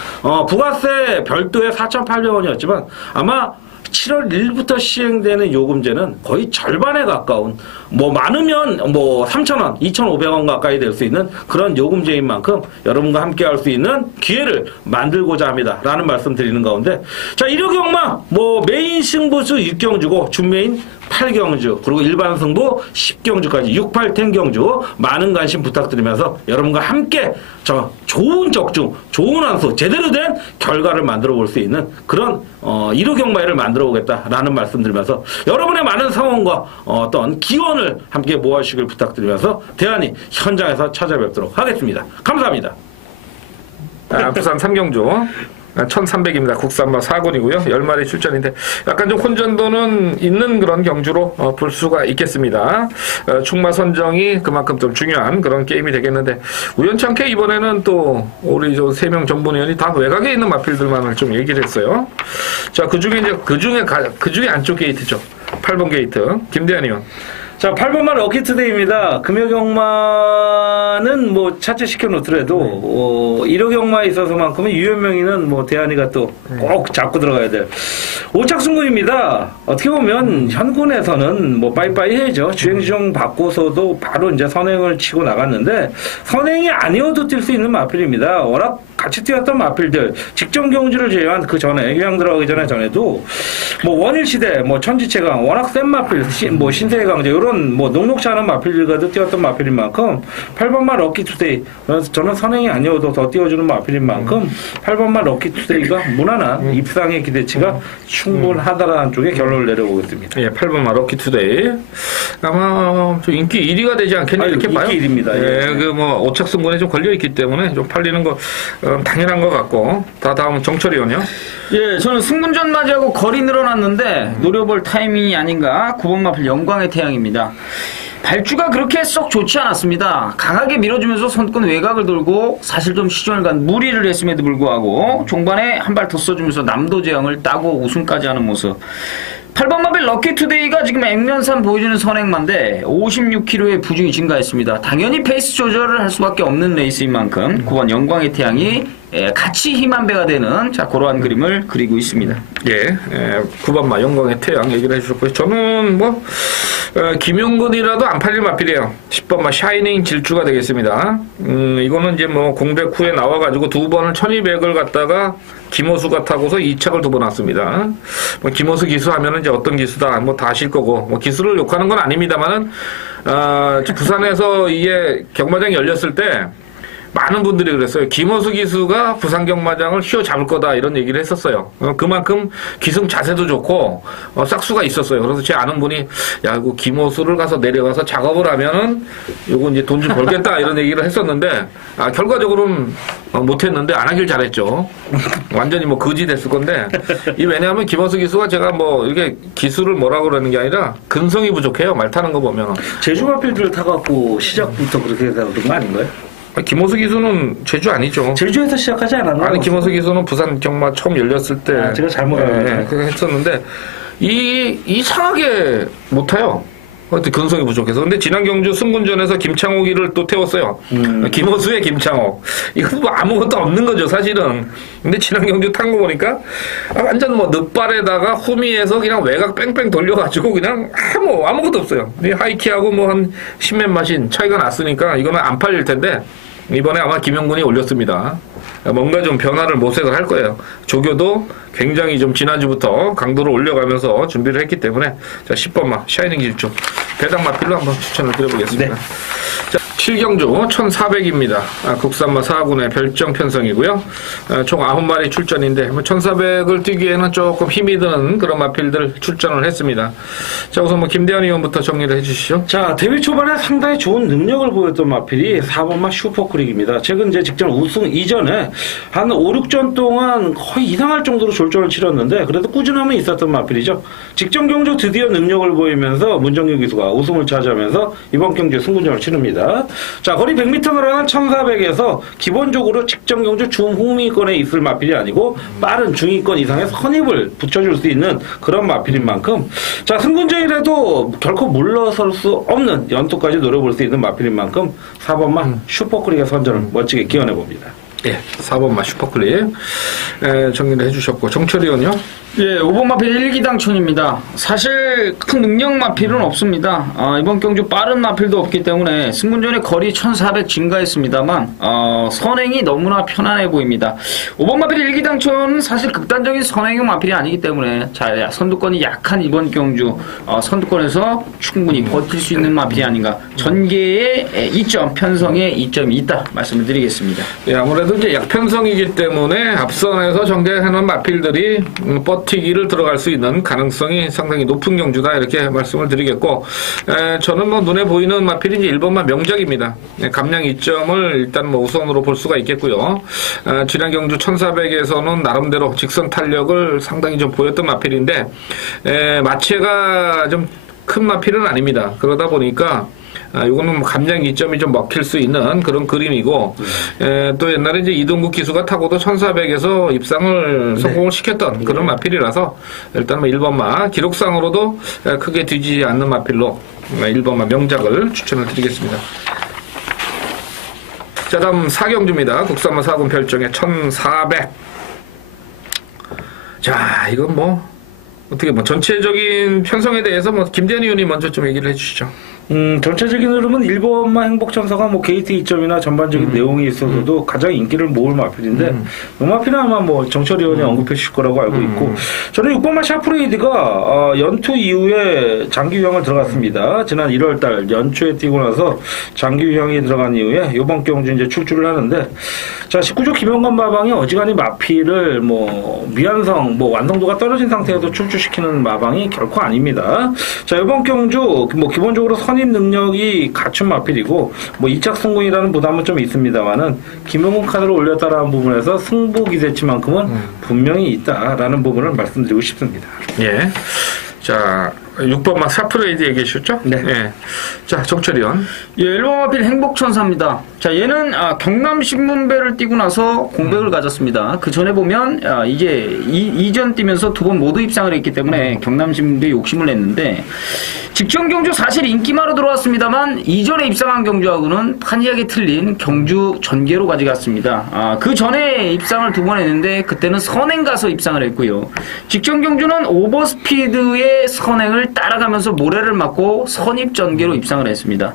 부가세 별도의 4,800원이었지만 아마 7월 1일부터 시행되는 요금제는 거의 절반에 가까운 뭐 많으면 뭐 3,000원, 2,500원 가까이 될 수 있는 그런 요금제인 만큼 여러분과 함께 할 수 있는 기회를 만들고자 합니다. 라는 말씀 드리는 가운데 자, 1호 경마 뭐 메인 승부수 6경주고 준메인 8경주 그리고 일반 승부 10경주까지 6, 8, 10경주 많은 관심 부탁드리면서 여러분과 함께 저 좋은 적중, 좋은 한수, 제대로 된 결과를 만들어 볼 수 있는 그런 1호 경마회를 만들어 보겠다라는 말씀드리면서 여러분의 많은 성원과 어떤 기원을 함께 모아주시길 부탁드리면서 대안이 현장에서 찾아뵙도록 하겠습니다. 감사합니다. 부산 3경주 1300입니다. 국산마 4군이고요. 10마리 출전인데 약간 좀 혼전도는 있는 그런 경주로 볼 수가 있겠습니다. 충마 선정이 그만큼 좀 중요한 그런 게임이 되겠는데 우연찮게 이번에는 또 우리 저 3명 전문위원이 다 외곽에 있는 마필들만을 좀 얘기를 했어요. 자, 그중에 이제 그중에 안쪽 게이트죠. 8번 게이트 김대한 의원. 자, 8번만 럭키투데이입니다. 금요경마는 뭐 차치시켜 놓더라도 1호 경마에 있어서만큼은 유현명이는 뭐 대한이가 또 꼭 잡고 들어가야 될 오착승부입니다. 어떻게 보면 현군에서는 뭐 빠이빠이 해야죠. 주행시정 받고서도 바로 이제 선행을 치고 나갔는데 선행이 아니어도 뛸 수 있는 마필입니다. 워낙 같이 뛰었던 마필들 직전 경주를 제외한 그 전에 휴양 들어가기 전에도 뭐 원일시대 뭐 천지체강 워낙 센 마필 뭐 신세의 강제 이런 뭐 녹록치 않은 마필들과도 뛰었던 마필인 만큼 8번만 럭키투데이 저는 선행이 아니어도 더 띄워주는 마필인 만큼 8번만 럭키투데이가 무난한 입상의 기대치가 충분하다라는 쪽에 결론을 내려보겠습니다. 예, 8번만 럭키투데이 아마 좀 인기 1위가 되지 않겠냐 이렇게 봐요. 인기 1위입니다. 예, 그 뭐 오착승군에 좀 걸려있기 때문에 좀 팔리는 거 당연한 것 같고 다음은 정철 의원이요. 예, 저는 승문전 맞이하고 거리 늘어났는데 노려볼 타이밍이 아닌가. 9번 마필 영광의 태양입니다. 발주가 그렇게 썩 좋지 않았습니다. 강하게 밀어주면서 선권 외곽을 돌고 사실 좀 시전을 간 무리를 했음에도 불구하고 종반에 한 발 더 써주면서 남도제왕을 따고 우승까지 하는 모습. 8번 마필 럭키투데이가 지금 액면산 보여주는 선행만데 56km의 부중이 증가했습니다. 당연히 페이스 조절을 할 수밖에 없는 레이스인 만큼 9번 영광의 태양이 같이 힘 한 배가 되는 자 그러한 그림을 그리고 있습니다. 예, 9번마 영광의 태양 얘기를 해주셨고요. 저는 뭐 김용근이라도 안 팔릴 마필이에요. 10번마 샤이닝 질주가 되겠습니다. 이거는 이제 뭐 공백 후에 나와가지고 2번을 1200을 갖다가 김호수가 타고서 2착을 2번 왔습니다. 뭐 김호수 기수하면은 이제 어떤 기수다 뭐 다 아실 거고 뭐 기수를 욕하는 건 아닙니다만은 부산에서 이게 경마장이 열렸을 때 많은 분들이 그랬어요. 김호수 기수가 부산 경마장을 휘어잡을 거다 이런 얘기를 했었어요. 그만큼 기승 자세도 좋고 싹수가 있었어요. 그래서 제 아는 분이 야 이거 김호수를 가서 내려가서 작업을 하면은 요거 이제 돈 좀 벌겠다 이런 얘기를 했었는데 결과적으로는 못했는데 안 하길 잘했죠. 완전히 뭐 거지 됐을 건데 이 왜냐하면 김호수 기수가 제가 뭐 이게 기수를 뭐라고 그러는 게 아니라 근성이 부족해요. 말 타는 거 보면 제주 마필들을 타갖고 시작부터 그렇게 되는 거 아닌가요? 김호수 기수는 제주 아니죠. 제주에서 시작하지 않았나요? 아니 김호수 기수는 부산 경마 처음 열렸을 때 제가 잘못 알았네요. 그렇게 했었는데 이상하게 못 타요. 근성이 부족해서. 근데 지난 경주 승군전에서 김창옥이를 또 태웠어요. 김호수의 김창옥. 이거 뭐 아무것도 없는 거죠, 사실은. 근데 지난 경주 탄 거 보니까 완전 뭐 늑발에다가 후미에서 그냥 외곽 뺑뺑 돌려가지고 그냥 뭐 아무것도 없어요. 하이키하고 뭐 한 10몇 마신 차이가 났으니까 이거는 안 팔릴 텐데 이번에 아마 김영군이 올렸습니다. 뭔가 좀 변화를 모색을 할 거예요. 조교도 굉장히 좀 지난주부터 강도를 올려가면서 준비를 했기 때문에 자 10번마 샤이닝 질주 배당 마필로 한번 추천을 드려보겠습니다. 네. 자, 7경주 1400입니다. 국산마 4군의 별정 편성이고요. 총 9마리 출전인데 1400을 뛰기에는 조금 힘이 드는 그런 마필들 출전을 했습니다. 자, 우선 김대현 의원부터 정리를 해주시죠. 자, 데뷔 초반에 상당히 좋은 능력을 보였던 마필이 4번마 슈퍼크릭입니다. 최근 이제 직전 우승 이전에 한 5, 6전 동안 거의 이상할 정도로 졸전을 치렀는데 그래도 꾸준함은 있었던 마필이죠. 직전 경주 드디어 능력을 보이면서 문정규 기수가 우승을 차지하면서 이번 경주에 승군전을 치릅니다. 자, 거리 100m 늘어난 1400에서 기본적으로 직전 경주 중후미권에 있을 마필이 아니고 빠른 중위권 이상의 선입을 붙여줄 수 있는 그런 마필인 만큼 자, 승군전이라도 결코 물러설 수 없는 연투까지 노려볼 수 있는 마필인 만큼 4번마 슈퍼크릭의 선전을 멋지게 기원해봅니다. 예, 4번마 슈퍼클립 정리를 해주셨고 정철이 의원요? 예, 5번 마필 1기 당첨입니다. 사실 큰 능력 마필은 없습니다. 이번 경주 빠른 마필도 없기 때문에 승군전의 거리 1400 증가했습니다만 선행이 너무나 편안해 보입니다. 5번 마필 1기 당첨은 사실 극단적인 선행형 마필이 아니기 때문에 자, 선두권이 약한 이번 경주 선두권에서 충분히 버틸 수 있는 마필이 아닌가. 전개의 이점, 편성의 이점이 있다 말씀을 드리겠습니다. 예, 아무래도 이제 약편성이기 때문에 앞선에서 전개하는 마필들이 버티기를 들어갈 수 있는 가능성이 상당히 높은 경주다 이렇게 말씀을 드리겠고 저는 뭐 눈에 보이는 마필이 이제 1번마 명작입니다. 감량 이점을 일단 뭐 우선으로 볼 수가 있겠고요. 지난 경주 1400에서는 나름대로 직선 탄력을 상당히 좀 보였던 마필인데 마체가 좀 큰 마필은 아닙니다. 그러다 보니까 이거는 뭐 감량 이점이 좀 먹힐 수 있는 그런 그림이고 또 옛날에 이제 이동국 기수가 타고도 1400에서 입상을 성공을 시켰던 그런 마필이라서 일단 뭐 1번마 기록상으로도 크게 뒤지지 않는 마필로 1번마 명작을 추천을 드리겠습니다. 자, 다음 4경주입니다. 국산마 4군 별정의 1400. 자, 이건 뭐 어떻게 뭐 전체적인 편성에 대해서 뭐 김대현 의원이 먼저 좀 얘기를 해주시죠. 전체적인 흐름은 1번마 행복천사가 뭐 게이트 이점이나 전반적인 내용이 있어서도 가장 인기를 모을 마필인데 이 마필은 아마 뭐 정철 의원이 언급해 주실 거라고 알고 있고 저는 6번마 샤프레이드가 연투 이후에 장기 유형을 들어갔습니다. 지난 1월달 연초에 뛰고 나서 장기 유형이 들어간 이후에 이번 경주 이제 출주를 하는데 자, 19조 김영관 마방이 어지간히 마필을 뭐 미완성 뭐 완성도가 떨어진 상태에서 출주시키는 마방이 결코 아닙니다. 자, 이번 경주 뭐 기본적으로 선임 능력이 갖춘 마필이고 뭐 2착 승군이라는 부담은 좀 있습니다만은 김영훈 카드를 올렸다라는 부분에서 승부 기세치만큼은 분명히 있다라는 부분을 말씀드리고 싶습니다. 예. 자, 6번마 샤프레이드 얘기해 주셨죠? 네. 예. 자, 정철이 의원. 예, 1번 마필 행복천사입니다. 자, 얘는 경남신문배를 뛰고 나서 공백을 가졌습니다. 그 전에 보면 이게 이전 뛰면서 두 번 모두 입상을 했기 때문에 경남신문배 욕심을 냈는데 직전 경주 사실 인기마로 들어왔습니다만 이전에 입상한 경주하고는 판이하게 틀린 경주 전개로 가져갔습니다. 그 전에 입상을 두 번 했는데 그때는 선행 가서 입상을 했고요. 직전 경주는 오버스피드의 선행을 따라가면서 모래를 맞고 선입 전개로 입상을 했습니다.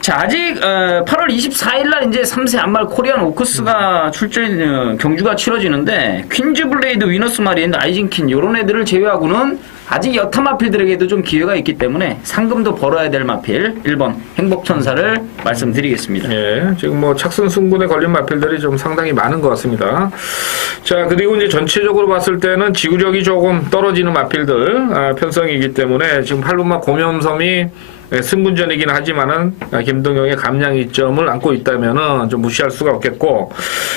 자, 아직 8월 24일날 이제 3세 안말 코리안 오크스가 출전 경주가 치러지는데 퀸즈 블레이드, 위너스 마린, 라이징 킨 이런 애들을 제외하고는 아직 여타 마필들에게도 좀 기회가 있기 때문에 상금도 벌어야 될 마필 1번 행복천사를 말씀드리겠습니다. 예, 지금 뭐 착순 승군에 걸린 마필들이 좀 상당히 많은 것 같습니다. 자, 그리고 이제 전체적으로 봤을 때는 지구력이 조금 떨어지는 마필들 편성이기 때문에 지금 8번마 고명섬이 승군전이긴 하지만은 김동영의 감량 이점을 안고 있다면은 좀 무시할 수가 없겠고,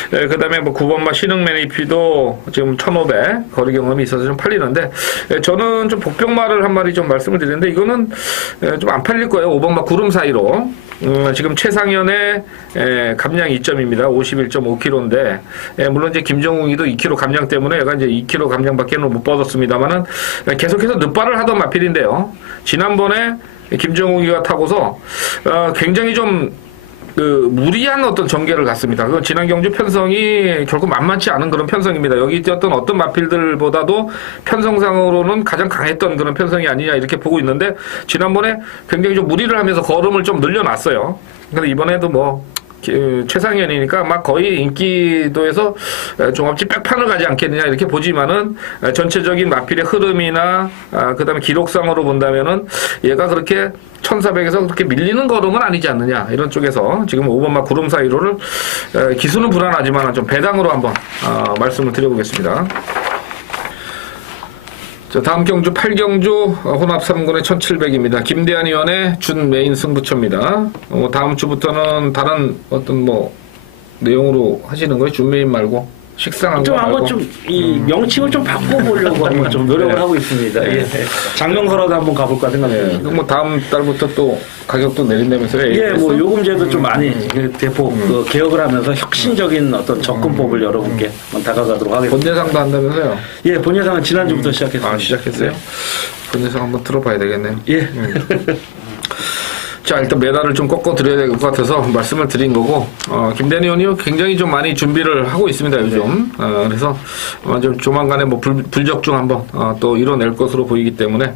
그 다음에 뭐 9번마 신흥매니피도 지금 1500 거리 경험이 있어서 좀 팔리는데, 저는 좀 복병마를 한 마리 좀 말씀을 드리는데, 이거는 좀 안 팔릴 거예요. 5번마 구름 사이로. 지금 최상현의 감량 이점입니다. 51.5kg인데, 물론 이제 김정웅이도 2kg 감량 때문에 얘가 이제 2kg 감량밖에 못 받았습니다만은 계속해서 늦발을 하던 마필인데요. 지난번에 김정욱이가 타고서 굉장히 좀 무리한 어떤 전개를 갔습니다. 그 지난 경주 편성이 결국 만만치 않은 그런 편성입니다. 여기 뛰었던 어떤 마필들보다도 편성상으로는 가장 강했던 그런 편성이 아니냐 이렇게 보고 있는데 지난번에 굉장히 좀 무리를 하면서 걸음을 좀 늘려놨어요. 근데 이번에도 뭐 최상현이니까 막 거의 인기도에서 종합지 백판을 가지 않겠느냐 이렇게 보지만은 전체적인 마필의 흐름이나 그다음에 기록상으로 본다면은 얘가 그렇게 1400에서 그렇게 밀리는 걸음은 아니지 않느냐 이런 쪽에서 지금 5번마 구름 사이로를 기수는 불안하지만 좀 배당으로 한번 말씀을 드려보겠습니다. 자, 다음 경주 8경주 혼합 3군의 1700입니다. 김대한 의원의 준 메인 승부처입니다. 다음 주부터는 다른 어떤 뭐 내용으로 하시는 거예요? 준 메인 말고 식상한 좀 거 말고. 한번 좀 이 명칭을 좀 바꿔보려고 한번 좀 노력을 하고 있습니다. 예. 장명서라도 한번 가볼까 생각합니다. 뭐 다음 달부터 또 가격도 내린다면서요? 예, 뭐 요금제도 좀 많이 대폭 개혁을 하면서 혁신적인 어떤 접근법을 여러분께 한번 다가가도록 하겠습니다. 본예상도 한다면서요? 예, 본예상은 지난주부터 시작했습니다. 시작했어요? 본예상 한번 들어봐야 되겠네요. 예. 자, 일단 메달을 좀 꺾어 드려야 될 것 같아서 말씀을 드린 거고, 김대한 의원이 굉장히 좀 많이 준비를 하고 있습니다, 요즘. 그래서 좀 조만간에 뭐 불적중 한번 또 이뤄낼 것으로 보이기 때문에,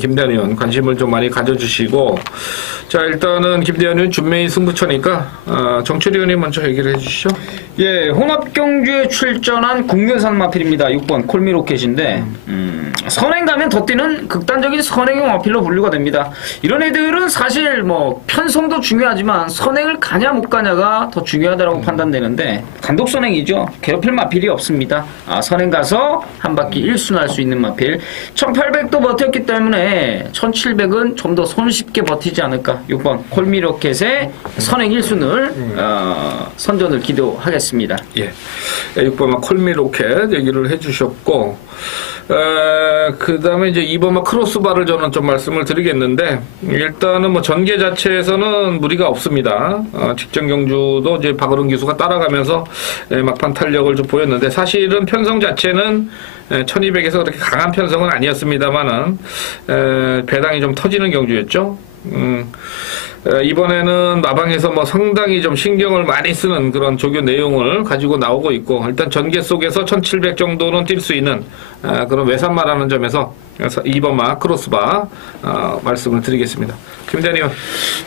김대한 의원 관심을 좀 많이 가져주시고, 자, 일단은 김대한 의원 준메인 승부처니까, 정철 의원이 먼저 얘기를 해주시죠. 예, 혼합 경주에 출전한 국내산 마필입니다. 6번 콜미로켓인데 선행 가면 더 뛰는 극단적인 선행형 마필로 분류가 됩니다. 이런 애들은 사실 뭐 편성도 중요하지만 선행을 가냐 못 가냐가 더 중요하다고 판단되는데 단독 선행이죠. 괴롭힐 마필이 없습니다. 선행 가서 한 바퀴 1순할 수 있는 마필. 1800도 버텼기 때문에 1700은 좀 더 손쉽게 버티지 않을까. 6번 콜미로켓의 선행 1순을 선전을 기도하겠습니다. 예. 6번마 콜미 로켓 얘기를 해주셨고, 그 다음에 이제 2번마 크로스바를 저는 좀 말씀을 드리겠는데, 일단은 뭐 전개 자체에서는 무리가 없습니다. 직전 경주도 이제 박어른 기수가 따라가면서 막판 탄력을 좀 보였는데, 사실은 편성 자체는 1200에서 그렇게 강한 편성은 아니었습니다만은, 배당이 좀 터지는 경주였죠. 이번에는 마방에서 뭐 상당히 좀 신경을 많이 쓰는 그런 조교 내용을 가지고 나오고 있고, 일단 전개 속에서 1700 정도는 뛸 수 있는 그런 외산마라는 점에서 2번마 크로스바 말씀을 드리겠습니다. 김대한 의원.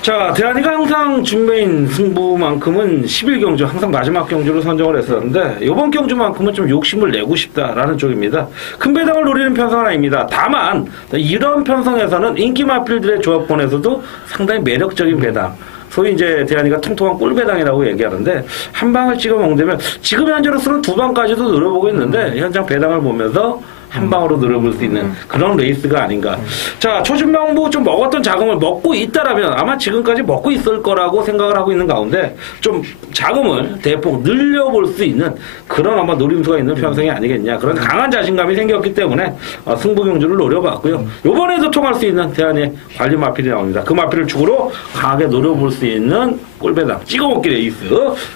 자, 대한이가 항상 준메인 승부만큼은 11경주, 항상 마지막 경주로 선정을 했었는데, 이번 경주만큼은 좀 욕심을 내고 싶다라는 쪽입니다. 큰 배당을 노리는 편성은 아닙니다. 다만, 이런 편성에서는 인기 마필들의 조합권에서도 상당히 매력적인 배당. 소위 이제 대한이가 통통한 꿀배당이라고 얘기하는데, 한 방을 찍어 먹는다면, 지금 현재로서는 두 방까지도 노려보고 있는데, 현장 배당을 보면서 한 방으로 노려볼 수 있는 그런 레이스가 아닌가. 자, 초진망부 좀 먹었던 자금을 먹고 있다라면 아마 지금까지 먹고 있을 거라고 생각을 하고 있는 가운데 좀 자금을 대폭 늘려볼 수 있는 그런 아마 노림수가 있는 편성이 아니겠냐. 그런 강한 자신감이 생겼기 때문에 승부 경주를 노려봤고요. 요번에도 통할 수 있는 대한의 관리 마필이 나옵니다. 그 마필을 축으로 강하게 노려볼 수 있는 꿀배당 찍어먹기 레이스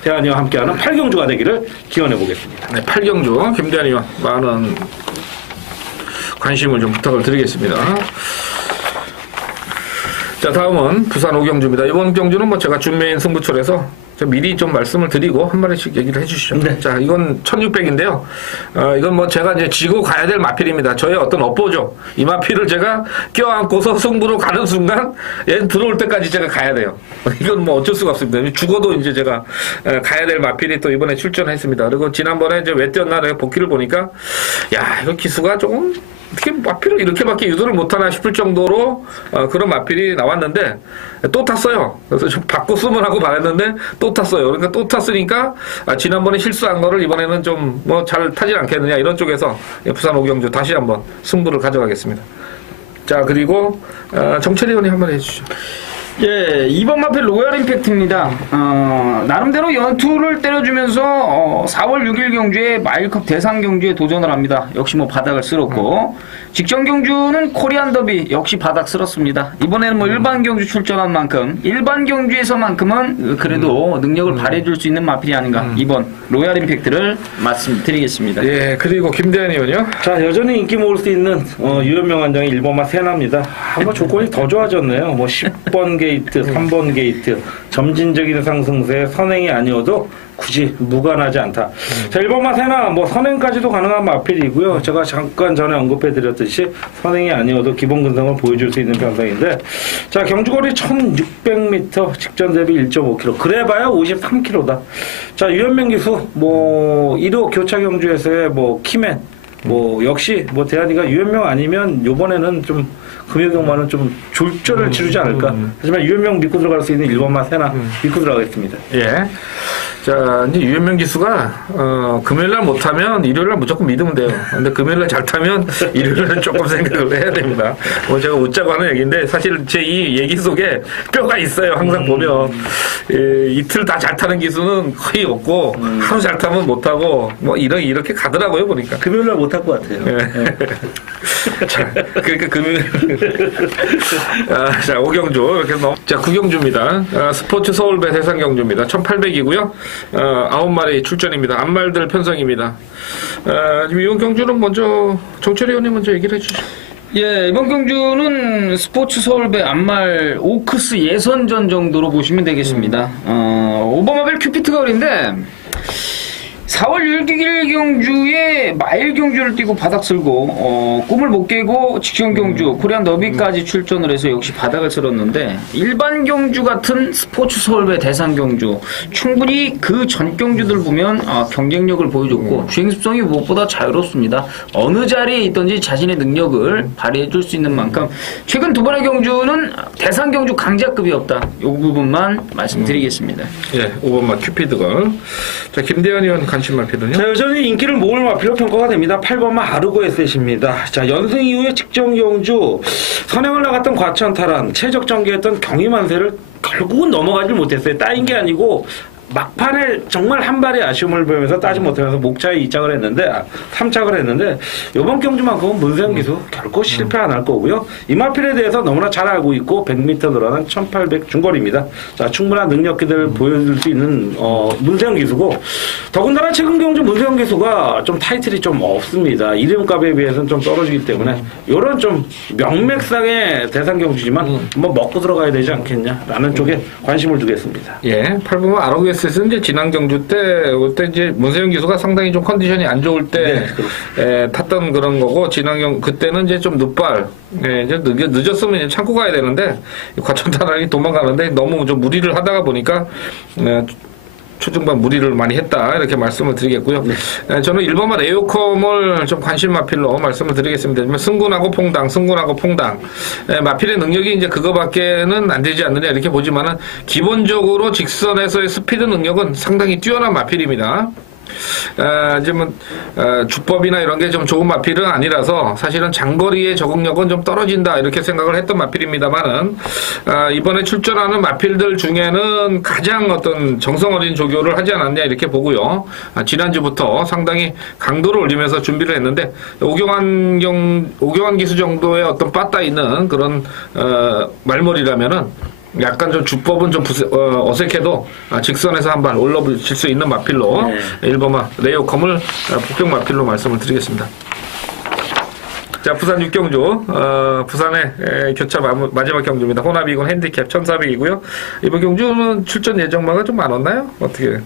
대한이와 함께하는 8경주가 되기를 기원해 보겠습니다. 네, 8경주 김대한 의원 많은 관심을 좀 부탁을 드리겠습니다. 자, 다음은 부산 5경주입니다. 이번 경주는 뭐 제가 준메인 승부처에서 미리 좀 말씀을 드리고 한 마리씩 얘기를 해주시죠. 네. 자, 이건 1600인데요. 이건 뭐 제가 이제 지고 가야 될 마필입니다. 저의 어떤 업보죠. 이 마필을 제가 껴안고서 승부로 가는 순간 얘 들어올 때까지 제가 가야 돼요. 이건 뭐 어쩔 수가 없습니다. 죽어도 이제 제가 가야 될 마필이 또 이번에 출전했습니다. 그리고 지난번에 이제 왜 뛰었나 내가 복귀를 보니까 야, 이거 기수가 조금 어떻게 마필을 이렇게밖에 유도를 못하나 싶을 정도로 그런 마필이 나왔는데 또 탔어요. 그래서 좀 바꿔 쓰면 하고 말했는데 또 탔어요. 그러니까 또 탔으니까 지난번에 실수한 거를 이번에는 좀 뭐 잘 타지 않겠느냐 이런 쪽에서 부산 5경주 다시 한번 승부를 가져가겠습니다. 자, 그리고 정철이 의원이 한번 해주시죠. 예, 2번 마필 로얄 임팩트입니다. 나름대로 연투를 때려주면서 4월 6일 경주에 마일컵 대상 경주에 도전을 합니다. 역시 뭐 바닥을 쓸었고, 직전 경주는 코리안 더비 역시 바닥 쓸었습니다. 이번에는 뭐 일반 경주 출전한 만큼, 일반 경주에서만큼은 그래도 능력을 발휘해줄 수 있는 마필이 아닌가. 2번 로얄 임팩트를 말씀드리겠습니다. 예, 그리고 김대한 의원이요. 자, 여전히 인기 모을 수 있는 유현명 관장의 1번마 세나입니다. 한번 조건이 더 좋아졌네요. 뭐 10번 게이트, 3번 게이트, 점진적인 상승세에 선행이 아니어도 굳이 무관하지 않다. 자, 1번마 세나 뭐 선행까지도 가능한 마필이고요. 제가 잠깐 전에 언급해드렸듯이 선행이 아니어도 기본 근성을 보여줄 수 있는 편성인데, 자, 경주거리 1600m, 직전 대비 1.5km, 그래봐야 53km다. 자, 유현명 기수 뭐 1호 교차 경주에서의 뭐 키맨 뭐 역시 뭐 대한이가 유현명 아니면 요번에는 좀 금요경만은 좀 졸전을 치르지 않을까. 하지만 유현명 믿고 들어갈 수 있는 1번만 세나 믿고 들어가겠습니다. 예. 자, 이제 유현명 기수가, 금요일날 못하면 일요일날 무조건 믿으면 돼요. 근데 금요일날 잘 타면 일요일날 조금 생각을 해야 됩니다. 뭐 제가 웃자고 하는 얘기인데 사실 제 이 얘기 속에 뼈가 있어요. 항상 보면. 이틀 다 잘 타는 기수는 거의 없고, 하루 잘 타면 못하고, 뭐 이렇게 가더라고요, 보니까. 금요일날 못 할 것 같아요. 예. 자, 그러니까 금요일. 자, 오경주. 이렇게 자, 구경주입니다. 스포츠 서울배 대상 경주입니다. 1800이고요. 9마리 출전입니다. 앞말들 편성입니다. 지금 이번 경주는 먼저 정철 의원님 먼저 얘기를 해주시죠. 예, 이번 경주는 스포츠 서울배 앞말 오크스 예선전 정도로 보시면 되겠습니다. 오버마벨 큐피트 거리인데 4월 6일 경주에 마일 경주를 뛰고 바닥 쓸고 꿈을 못 깨고 직전 경주 코리안 더비까지 출전을 해서 역시 바닥을 쓸었는데 일반 경주 같은 스포츠 서울배 대상 경주 충분히 그 전 경주들 보면 경쟁력을 보여줬고 주행습성이 무엇보다 자유롭습니다. 어느 자리에 있든지 자신의 능력을 발휘해줄 수 있는 만큼 최근 두 번의 경주는 대상 경주 강자급이 없다. 이 부분만 말씀드리겠습니다. 예, 5번마 큐피드걸. 자, 김대현 의원 관심 마필은요? 자, 여전히 인기를 모을 마필로 평가가 됩니다. 8번마 아르고 에셋입니다. 자, 연승 이후에 직전 경주 선행을 나갔던 과천 탈환, 최적 전개했던 경희만세를 결국은 넘어가지 못했어요. 따인 게 아니고 막판에 정말 한 발의 아쉬움을 보면서 따지 못하면서 목차에 2착을 했는데 3착을 했는데 이번 경주만큼은 문세영 기수 결코 실패 안 할 거고요. 이 마필에 대해서 너무나 잘 알고 있고 100m 늘어난 1800 중거리입니다. 자, 충분한 능력기들을 보여줄 수 있는 문세영 기수고 더군다나 최근 경주 문세영 기수가 좀 타이틀이 좀 없습니다. 이름값에 비해서는 좀 떨어지기 때문에 이런 좀 명맥상의 대상 경주지만 한번 먹고 들어가야 되지 않겠냐라는 쪽에 관심을 두겠습니다. 예, 8번마 아르고에셋은 이제 지난 경주 그때 이제 문세영 기수가 상당히 좀 컨디션이 안 좋을 때 탔던 그런 거고 그때는 이제 좀 늦발, 이제 늦었으면 이제 참고 가야 되는데 과천 탈환이 도망가는데 너무 좀 무리를 하다가 보니까 초중반 무리를 많이 했다 이렇게 말씀을 드리겠고요. 저는 1번만 에어컴을 좀 관심 마필로 말씀을 드리겠습니다. 승군하고 퐁당. 마필의 능력이 이제 그거밖에는 안 되지 않느냐 이렇게 보지만은 기본적으로 직선에서의 스피드 능력은 상당히 뛰어난 마필입니다. 이제 주법이나 이런 게 좀 좋은 마필은 아니라서 사실은 장거리의 적응력은 좀 떨어진다 이렇게 생각을 했던 마필입니다만은 이번에 출전하는 마필들 중에는 가장 어떤 정성 어린 조교를 하지 않았냐 이렇게 보고요. 지난주부터 상당히 강도를 올리면서 준비를 했는데 오경환 기수 정도의 어떤 빠따 있는 그런 말머리라면은 약간 좀 주법은 좀 어색해도 직선에서 한 발 올라붙일 수 있는 마필로 1번마 레이오컴을 복병 마필로 말씀을 드리겠습니다. 자, 부산 6경주 부산의 교차 마지막 경주입니다. 호나비군 핸디캡 1400이고요. 이번 경주는 출전 예정마가 좀 많았나요? 어떻게?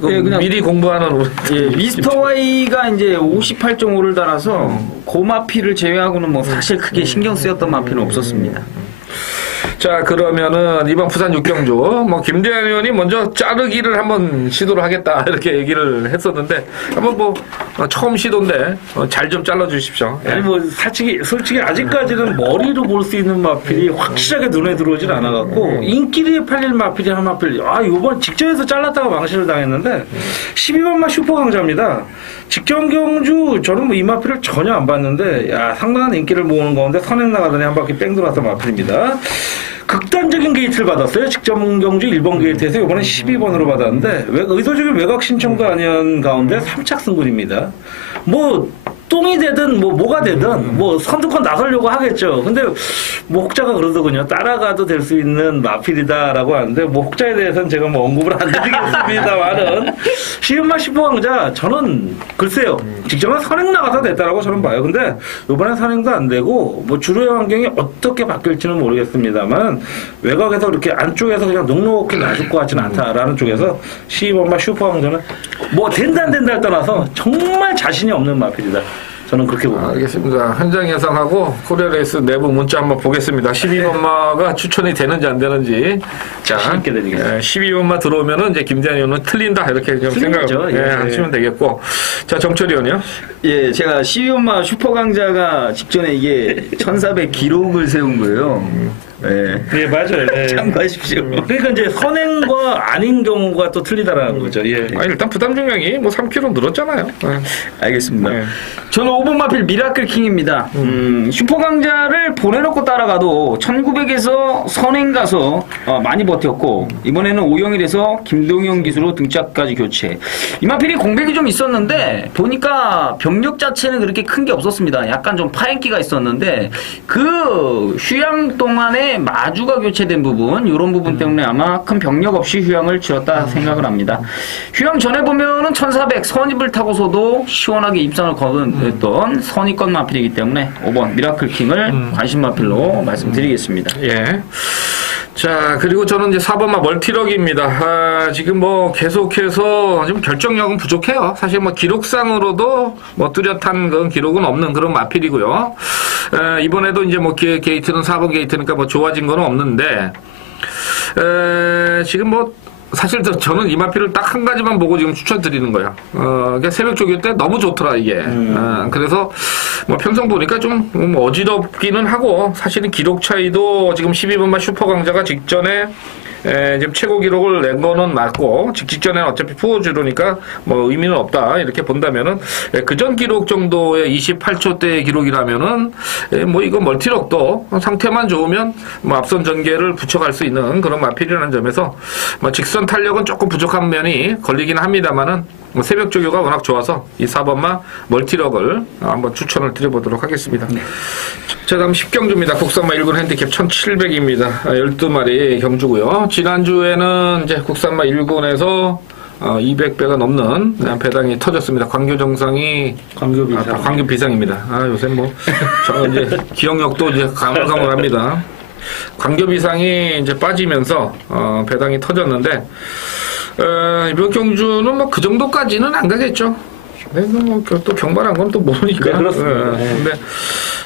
그냥 미리 공부하는 미스터 Y가 이제 58.5를 달아서 고마필을 제외하고는 뭐 사실 크게 신경 쓰였던 마필은 없었습니다. 자, 그러면은 이번 부산 6경주 김대현 의원이 먼저 자르기를 한번 시도를 하겠다 이렇게 얘기를 했었는데 한번 처음 시도인데 잘 좀 잘라 주십시오. 예. 아니 솔직히 아직까지는 머리로 볼 수 있는 마필이 확실하게 눈에 들어오질 않아갖고 인기리에 팔릴 마필이 한 마필 요번 직전에서 잘랐다가 망신을 당했는데 12번마 슈퍼 강자입니다. 직전 경주 저는 이 마필을 전혀 안 봤는데 상당한 인기를 모으는 가운데 선행 나가더니 한 바퀴 뺑 돌았던 마필입니다. 극단적인 게이트를 받았어요. 직전 경주 1번 게이트에서 이번엔 12번으로 받았는데 의도적인 외곽 신청도 아니한 가운데 3착 승군입니다. 똥이 되든 뭐가 되든 선두권 나서려고 하겠죠. 근데 혹자가 그러더군요. 따라가도 될 수 있는 마필이다라고 하는데 혹자에 대해서는 제가 언급을 안 드리겠습니다만은 시음마 슈퍼강자 저는 글쎄요. 직전에 선행 나가서 됐다라고 저는 봐요. 근데 이번엔 선행도 안 되고 주로의 환경이 어떻게 바뀔지는 모르겠습니다만 외곽에서 이렇게 안쪽에서 그냥 넉넉히 놔줄 것 같지는 않다라는 쪽에서 시음마 슈퍼강자는 된다 안 된다를 떠나서 정말 자신이 없는 마필이다. 저는 그렇게 봅니다. 알겠습니다. 현장 예상하고 코리아레이스 내부 문자 한번 보겠습니다. 12번마가 추천이 되는지 안 되는지. 자, 쉽게 드리겠습니다. 12번마 들어오면은 이제 김대한 의원은 틀린다 이렇게 좀 생각을 거죠. 예. 하시면 되겠고. 자, 정철이 의원이요. 예, 제가 12번마 슈퍼강자가 직전에 이게 1400 기록을 세운 거예요. 예. 예, 맞아요. 예. 참고하십시오. 그러니까 이제 선행과 아닌 경우가 또 틀리다라는 거죠. 예. 아니, 일단 부담 중량이 뭐 3kg 늘었잖아요. 알겠습니다. 네. 저는 5번 마필 미라클 킹입니다. 슈퍼강자를 보내놓고 따라가도 1900에서 선행 가서 많이 버텼고 이번에는 오영일에서 김동영 기수로 등짝까지 교체. 이 마필이 공백이 좀 있었는데 보니까 병력 자체는 그렇게 큰 게 없었습니다. 약간 좀 파행기가 있었는데 그 휴양 동안에 마주가 교체된 부분 이런 부분 때문에 아마 큰 병력 없이 휴양을 치렀다 생각을 합니다. 휴양 전에 보면은 1400 선입을 타고서도 시원하게 입상을 거둔했던 선입권 마필이기 때문에 5번 미라클 킹을 관심 마필로 말씀드리겠습니다. 예. 자, 그리고 저는 이제 4번마 멀티럭입니다. 지금 뭐 계속해서 지금 결정력은 부족해요. 사실 뭐 기록상으로도 뭐 뚜렷한 그런 기록은 없는 그런 마필이고요. 이번에도 이제 뭐 게이트는 4번 게이트니까 뭐 좋아진 건 없는데, 지금 뭐 사실 저는 이 마필을 딱 한 가지만 보고 지금 추천드리는 거야. 그러니까 새벽 조교 때 너무 좋더라 이게. 그래서 뭐 평생 보니까 좀 어지럽기는 하고 사실은 기록 차이도 지금 12번마 슈퍼 강자가 직전에 지금 최고 기록을 낸 거는 맞고 직전에는 어차피 푸어주로니까 뭐 의미는 없다 이렇게 본다면은 그전 기록 정도의 28초대의 기록이라면은 뭐 이거 멀티럭도 상태만 좋으면 뭐 앞선 전개를 붙여갈 수 있는 그런 마필이라는 점에서 뭐 직선 탄력은 조금 부족한 면이 걸리긴 합니다만은 뭐 새벽 조교가 워낙 좋아서 이 4번마 멀티럭을 한번 추천을 드려보도록 하겠습니다. 네. 자, 다음 10경주입니다. 국산마 1군 핸디캡 1700입니다. 12마리 경주고요. 지난주에는 이제 국산마 1군에서 200배가 넘는 배당이 터졌습니다. 광교 정상이 광교 비상. 광교 비상입니다. 요새 뭐 저 이제 기억력도 이제 가물가물합니다. 광교 비상이 이제 빠지면서 배당이 터졌는데 이번 경주는 뭐 그 정도까지는 안 가겠죠. 또 경발한 건 또 모르니까. 네, 그렇습니다. 근데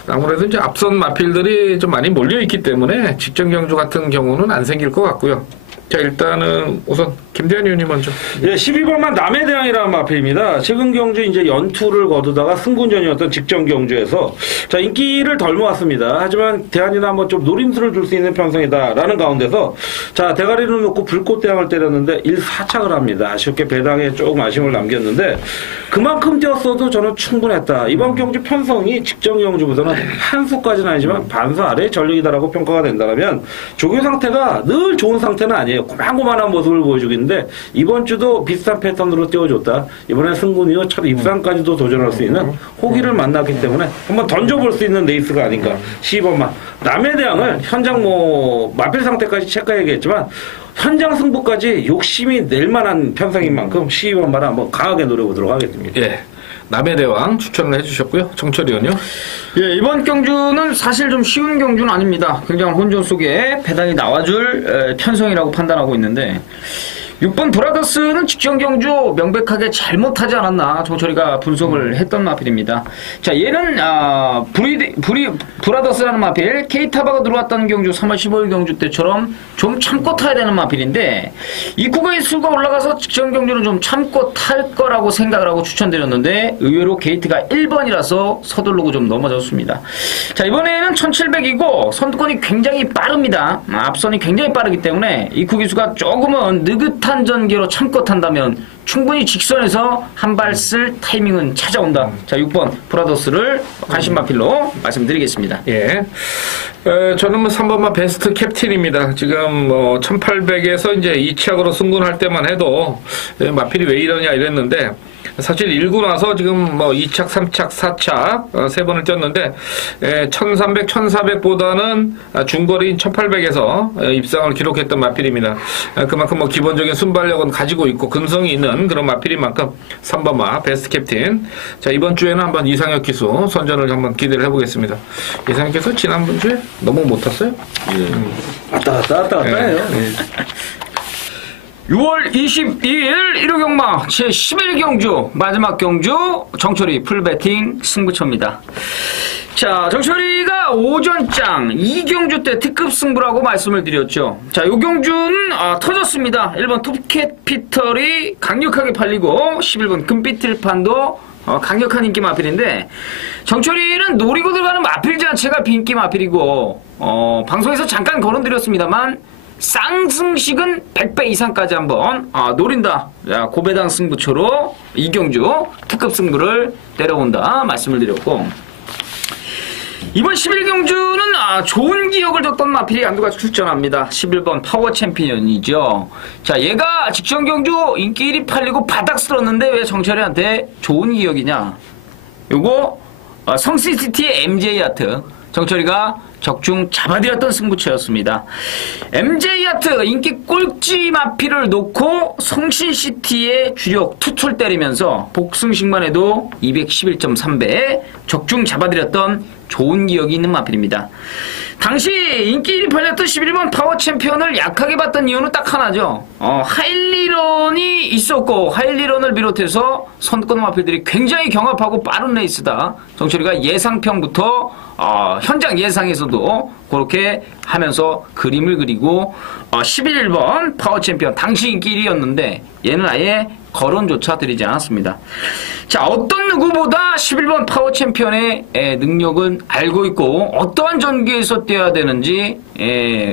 아무래도 이제 앞선 마필들이 좀 많이 몰려 있기 때문에 직전 경주 같은 경우는 안 생길 것 같고요. 자, 일단은 우선 김대한 의원님 먼저. 예, 12번만 남의 대항이라는 마필입니다. 최근 경주 이제 연투를 거두다가 승군전이었던 직전 경주에서 자, 인기를 덜 모았습니다. 하지만 대한이나 한번 좀 노림수를 줄 수 있는 편성이다라는 가운데서 자, 대가리를 놓고 불꽃 대항을 때렸는데 1사착을 합니다. 아쉽게 배당에 조금 아쉬움을 남겼는데 그만큼 뛰었어도 저는 충분했다. 이번 경주 편성이 직전 경주보다는 한 수까지는 아니지만 반수 아래의 전력이다라고 평가가 된다면 조교 상태가 늘 좋은 상태는 아니에요. 고만고만한 모습을 보여주고 있는데 이번 주도 비슷한 패턴으로 띄워줬다. 이번에 승군 이후 첫 입상까지도 도전할 수 있는 호기를 만났기 때문에 한번 던져볼 수 있는 레이스가 아닌가. 12번만 남의 대항을 현장 뭐 마필 상태까지 체크해야겠지만 현장 승부까지 욕심이 낼 만한 편성인 만큼 12번만을 한번 강하게 노려보도록 하겠습니다. 예. 남의 대왕 추천을 해주셨고요. 정철이 의원요. 예, 이번 경주는 사실 좀 쉬운 경주는 아닙니다. 굉장한 혼전 속에 배당이 나와줄 편성이라고 판단하고 있는데 6번 브라더스는 직전 경주 명백하게 잘못하지 않았나 정철이가 분석을 했던 마필입니다. 자, 얘는 브라더스라는 마필 케이타바가 들어왔다는 경주 3월 15일 경주 때처럼 좀 참고 타야 되는 마필인데 입구의 수가 올라가서 직전 경주는 좀 참고 탈 거라고 생각을 하고 추천드렸는데 의외로 게이트가 1번이라서 서두르고 좀 넘어졌습니다. 자, 이번에는 1700이고 선두권이 굉장히 빠릅니다. 앞선이 굉장히 빠르기 때문에 입구 기수가 조금은 느긋한 전개로 참고 탄다면 충분히 직선에서 한 발 쓸 타이밍은 찾아온다. 자, 6번 브라더스를 관심 마필로 말씀드리겠습니다. 예. 저는 뭐 3번마 베스트 캡틴입니다. 지금 뭐 1800에서 이제 2착으로 승군할 때만 해도 마필이 왜 이러냐 이랬는데 사실 1군 와서 지금 뭐 2착, 3착, 4착 세 번을 뛰었는데 1300, 1400보다는 중거리인 1800에서 입상을 기록했던 마필입니다. 그만큼 뭐 기본적인 순발력은 가지고 있고 근성이 있는 그런 마필인 만큼 3번마 베스트 캡틴. 자, 이번 주에는 한번 이상혁 기수 선전을 한번 기대를 해보겠습니다. 이상혁 기수 지난번 주에 너무 못 탔어요? 왔다 갔다 해요. 6월 22일 일요경마 제11경주 마지막 경주 정철이 풀배팅 승부처입니다. 자, 정철이가 오전장 2경주 때 특급 승부라고 말씀을 드렸죠. 자, 요 경주는 터졌습니다. 1번 톱캐피털이 강력하게 팔리고 11번 금빛들판도 강력한 인기 마필인데 정철이는 노리고 들어가는 마필 자체가 인기 마필이고 방송에서 잠깐 거론드렸습니다만 쌍승식은 100배 이상까지 한번 노린다. 자, 고배당 승부처로 이경주 특급 승부를 때려본다 말씀을 드렸고, 이번 11경주는 좋은 기억을 줬던 마필이 한두가 출전합니다. 11번 파워 챔피언이죠. 자, 얘가 직전 경주 인기 1위 팔리고 바닥 쓸었는데 왜 정철이한테 좋은 기억이냐? 요거 성신시티의 MJ 야트 정철이가 적중 잡아들였던 승부처였습니다. MJ 야트 인기 꼴찌 마필을 놓고 성신시티의 주력 투투를 때리면서 복승식만 해도 211.3배 적중 잡아들였던 좋은 기억이 있는 마필입니다. 당시 인기 1위 팔렸던 11번 파워 챔피언을 약하게 봤던 이유는 딱 하나죠. 하일리런이 있었고 하일리런을 비롯해서 선두권 마필들이 굉장히 경합하고 빠른 레이스다. 정철이가 예상평부터 현장 예상에서도 그렇게 하면서 그림을 그리고 11번 파워 챔피언 당시 인기 1위였는데 얘는 아예 거론조차 드리지 않았습니다. 자, 어떤 누구보다 11번 파워 챔피언의 능력은 알고 있고 어떠한 전개에서 뛰어야 되는지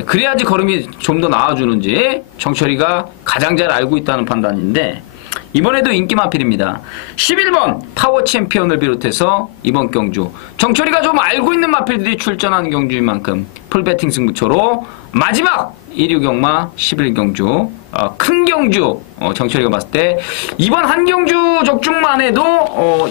그래야지 걸음이 좀 더 나와주는지 정철이가 가장 잘 알고 있다는 판단인데 이번에도 인기 마필입니다. 11번 파워 챔피언을 비롯해서 이번 경주 정철이가 좀 알고 있는 마필들이 출전하는 경주인 만큼 풀배팅 승부처로 마지막 1위 경마 11경주 큰 경주 정철이가 봤을 때 이번 한 경주 적중만 해도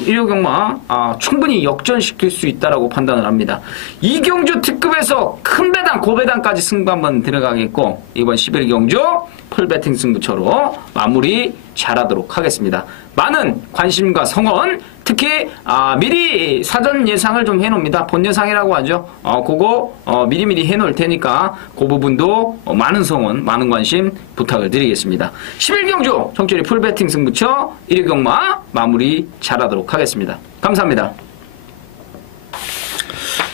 1위 경마 충분히 역전시킬 수 있다라고 판단을 합니다. 이 경주 특급에서 큰 배당 고배당까지 승부 한번 들어가겠고 이번 11경주 풀배팅 승부처로 마무리 잘하도록 하겠습니다. 많은 관심과 성원 특히 미리 사전 예상을 좀 해놓습니다. 본 예상이라고 하죠. 그거 미리미리 해놓을 테니까 그 부분도 많은 성원 많은 관심 부탁을 드리겠습니다. 11경주 정철이 풀배팅 승부처 1위 경마 마무리 잘하도록 하겠습니다. 감사합니다.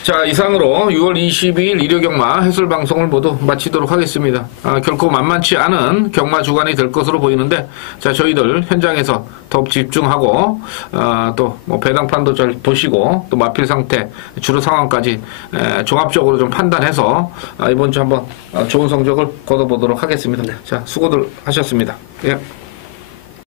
자, 이상으로 6월 22일 일요경마 해설방송을 모두 마치도록 하겠습니다. 결코 만만치 않은 경마 주간이 될 것으로 보이는데, 자, 저희들 현장에서 더욱 집중하고, 또, 배당판도 잘 보시고, 또 마필 상태, 주로 상황까지, 종합적으로 좀 판단해서, 이번 주 한번 좋은 성적을 거둬보도록 하겠습니다. 자, 수고들 하셨습니다. 예.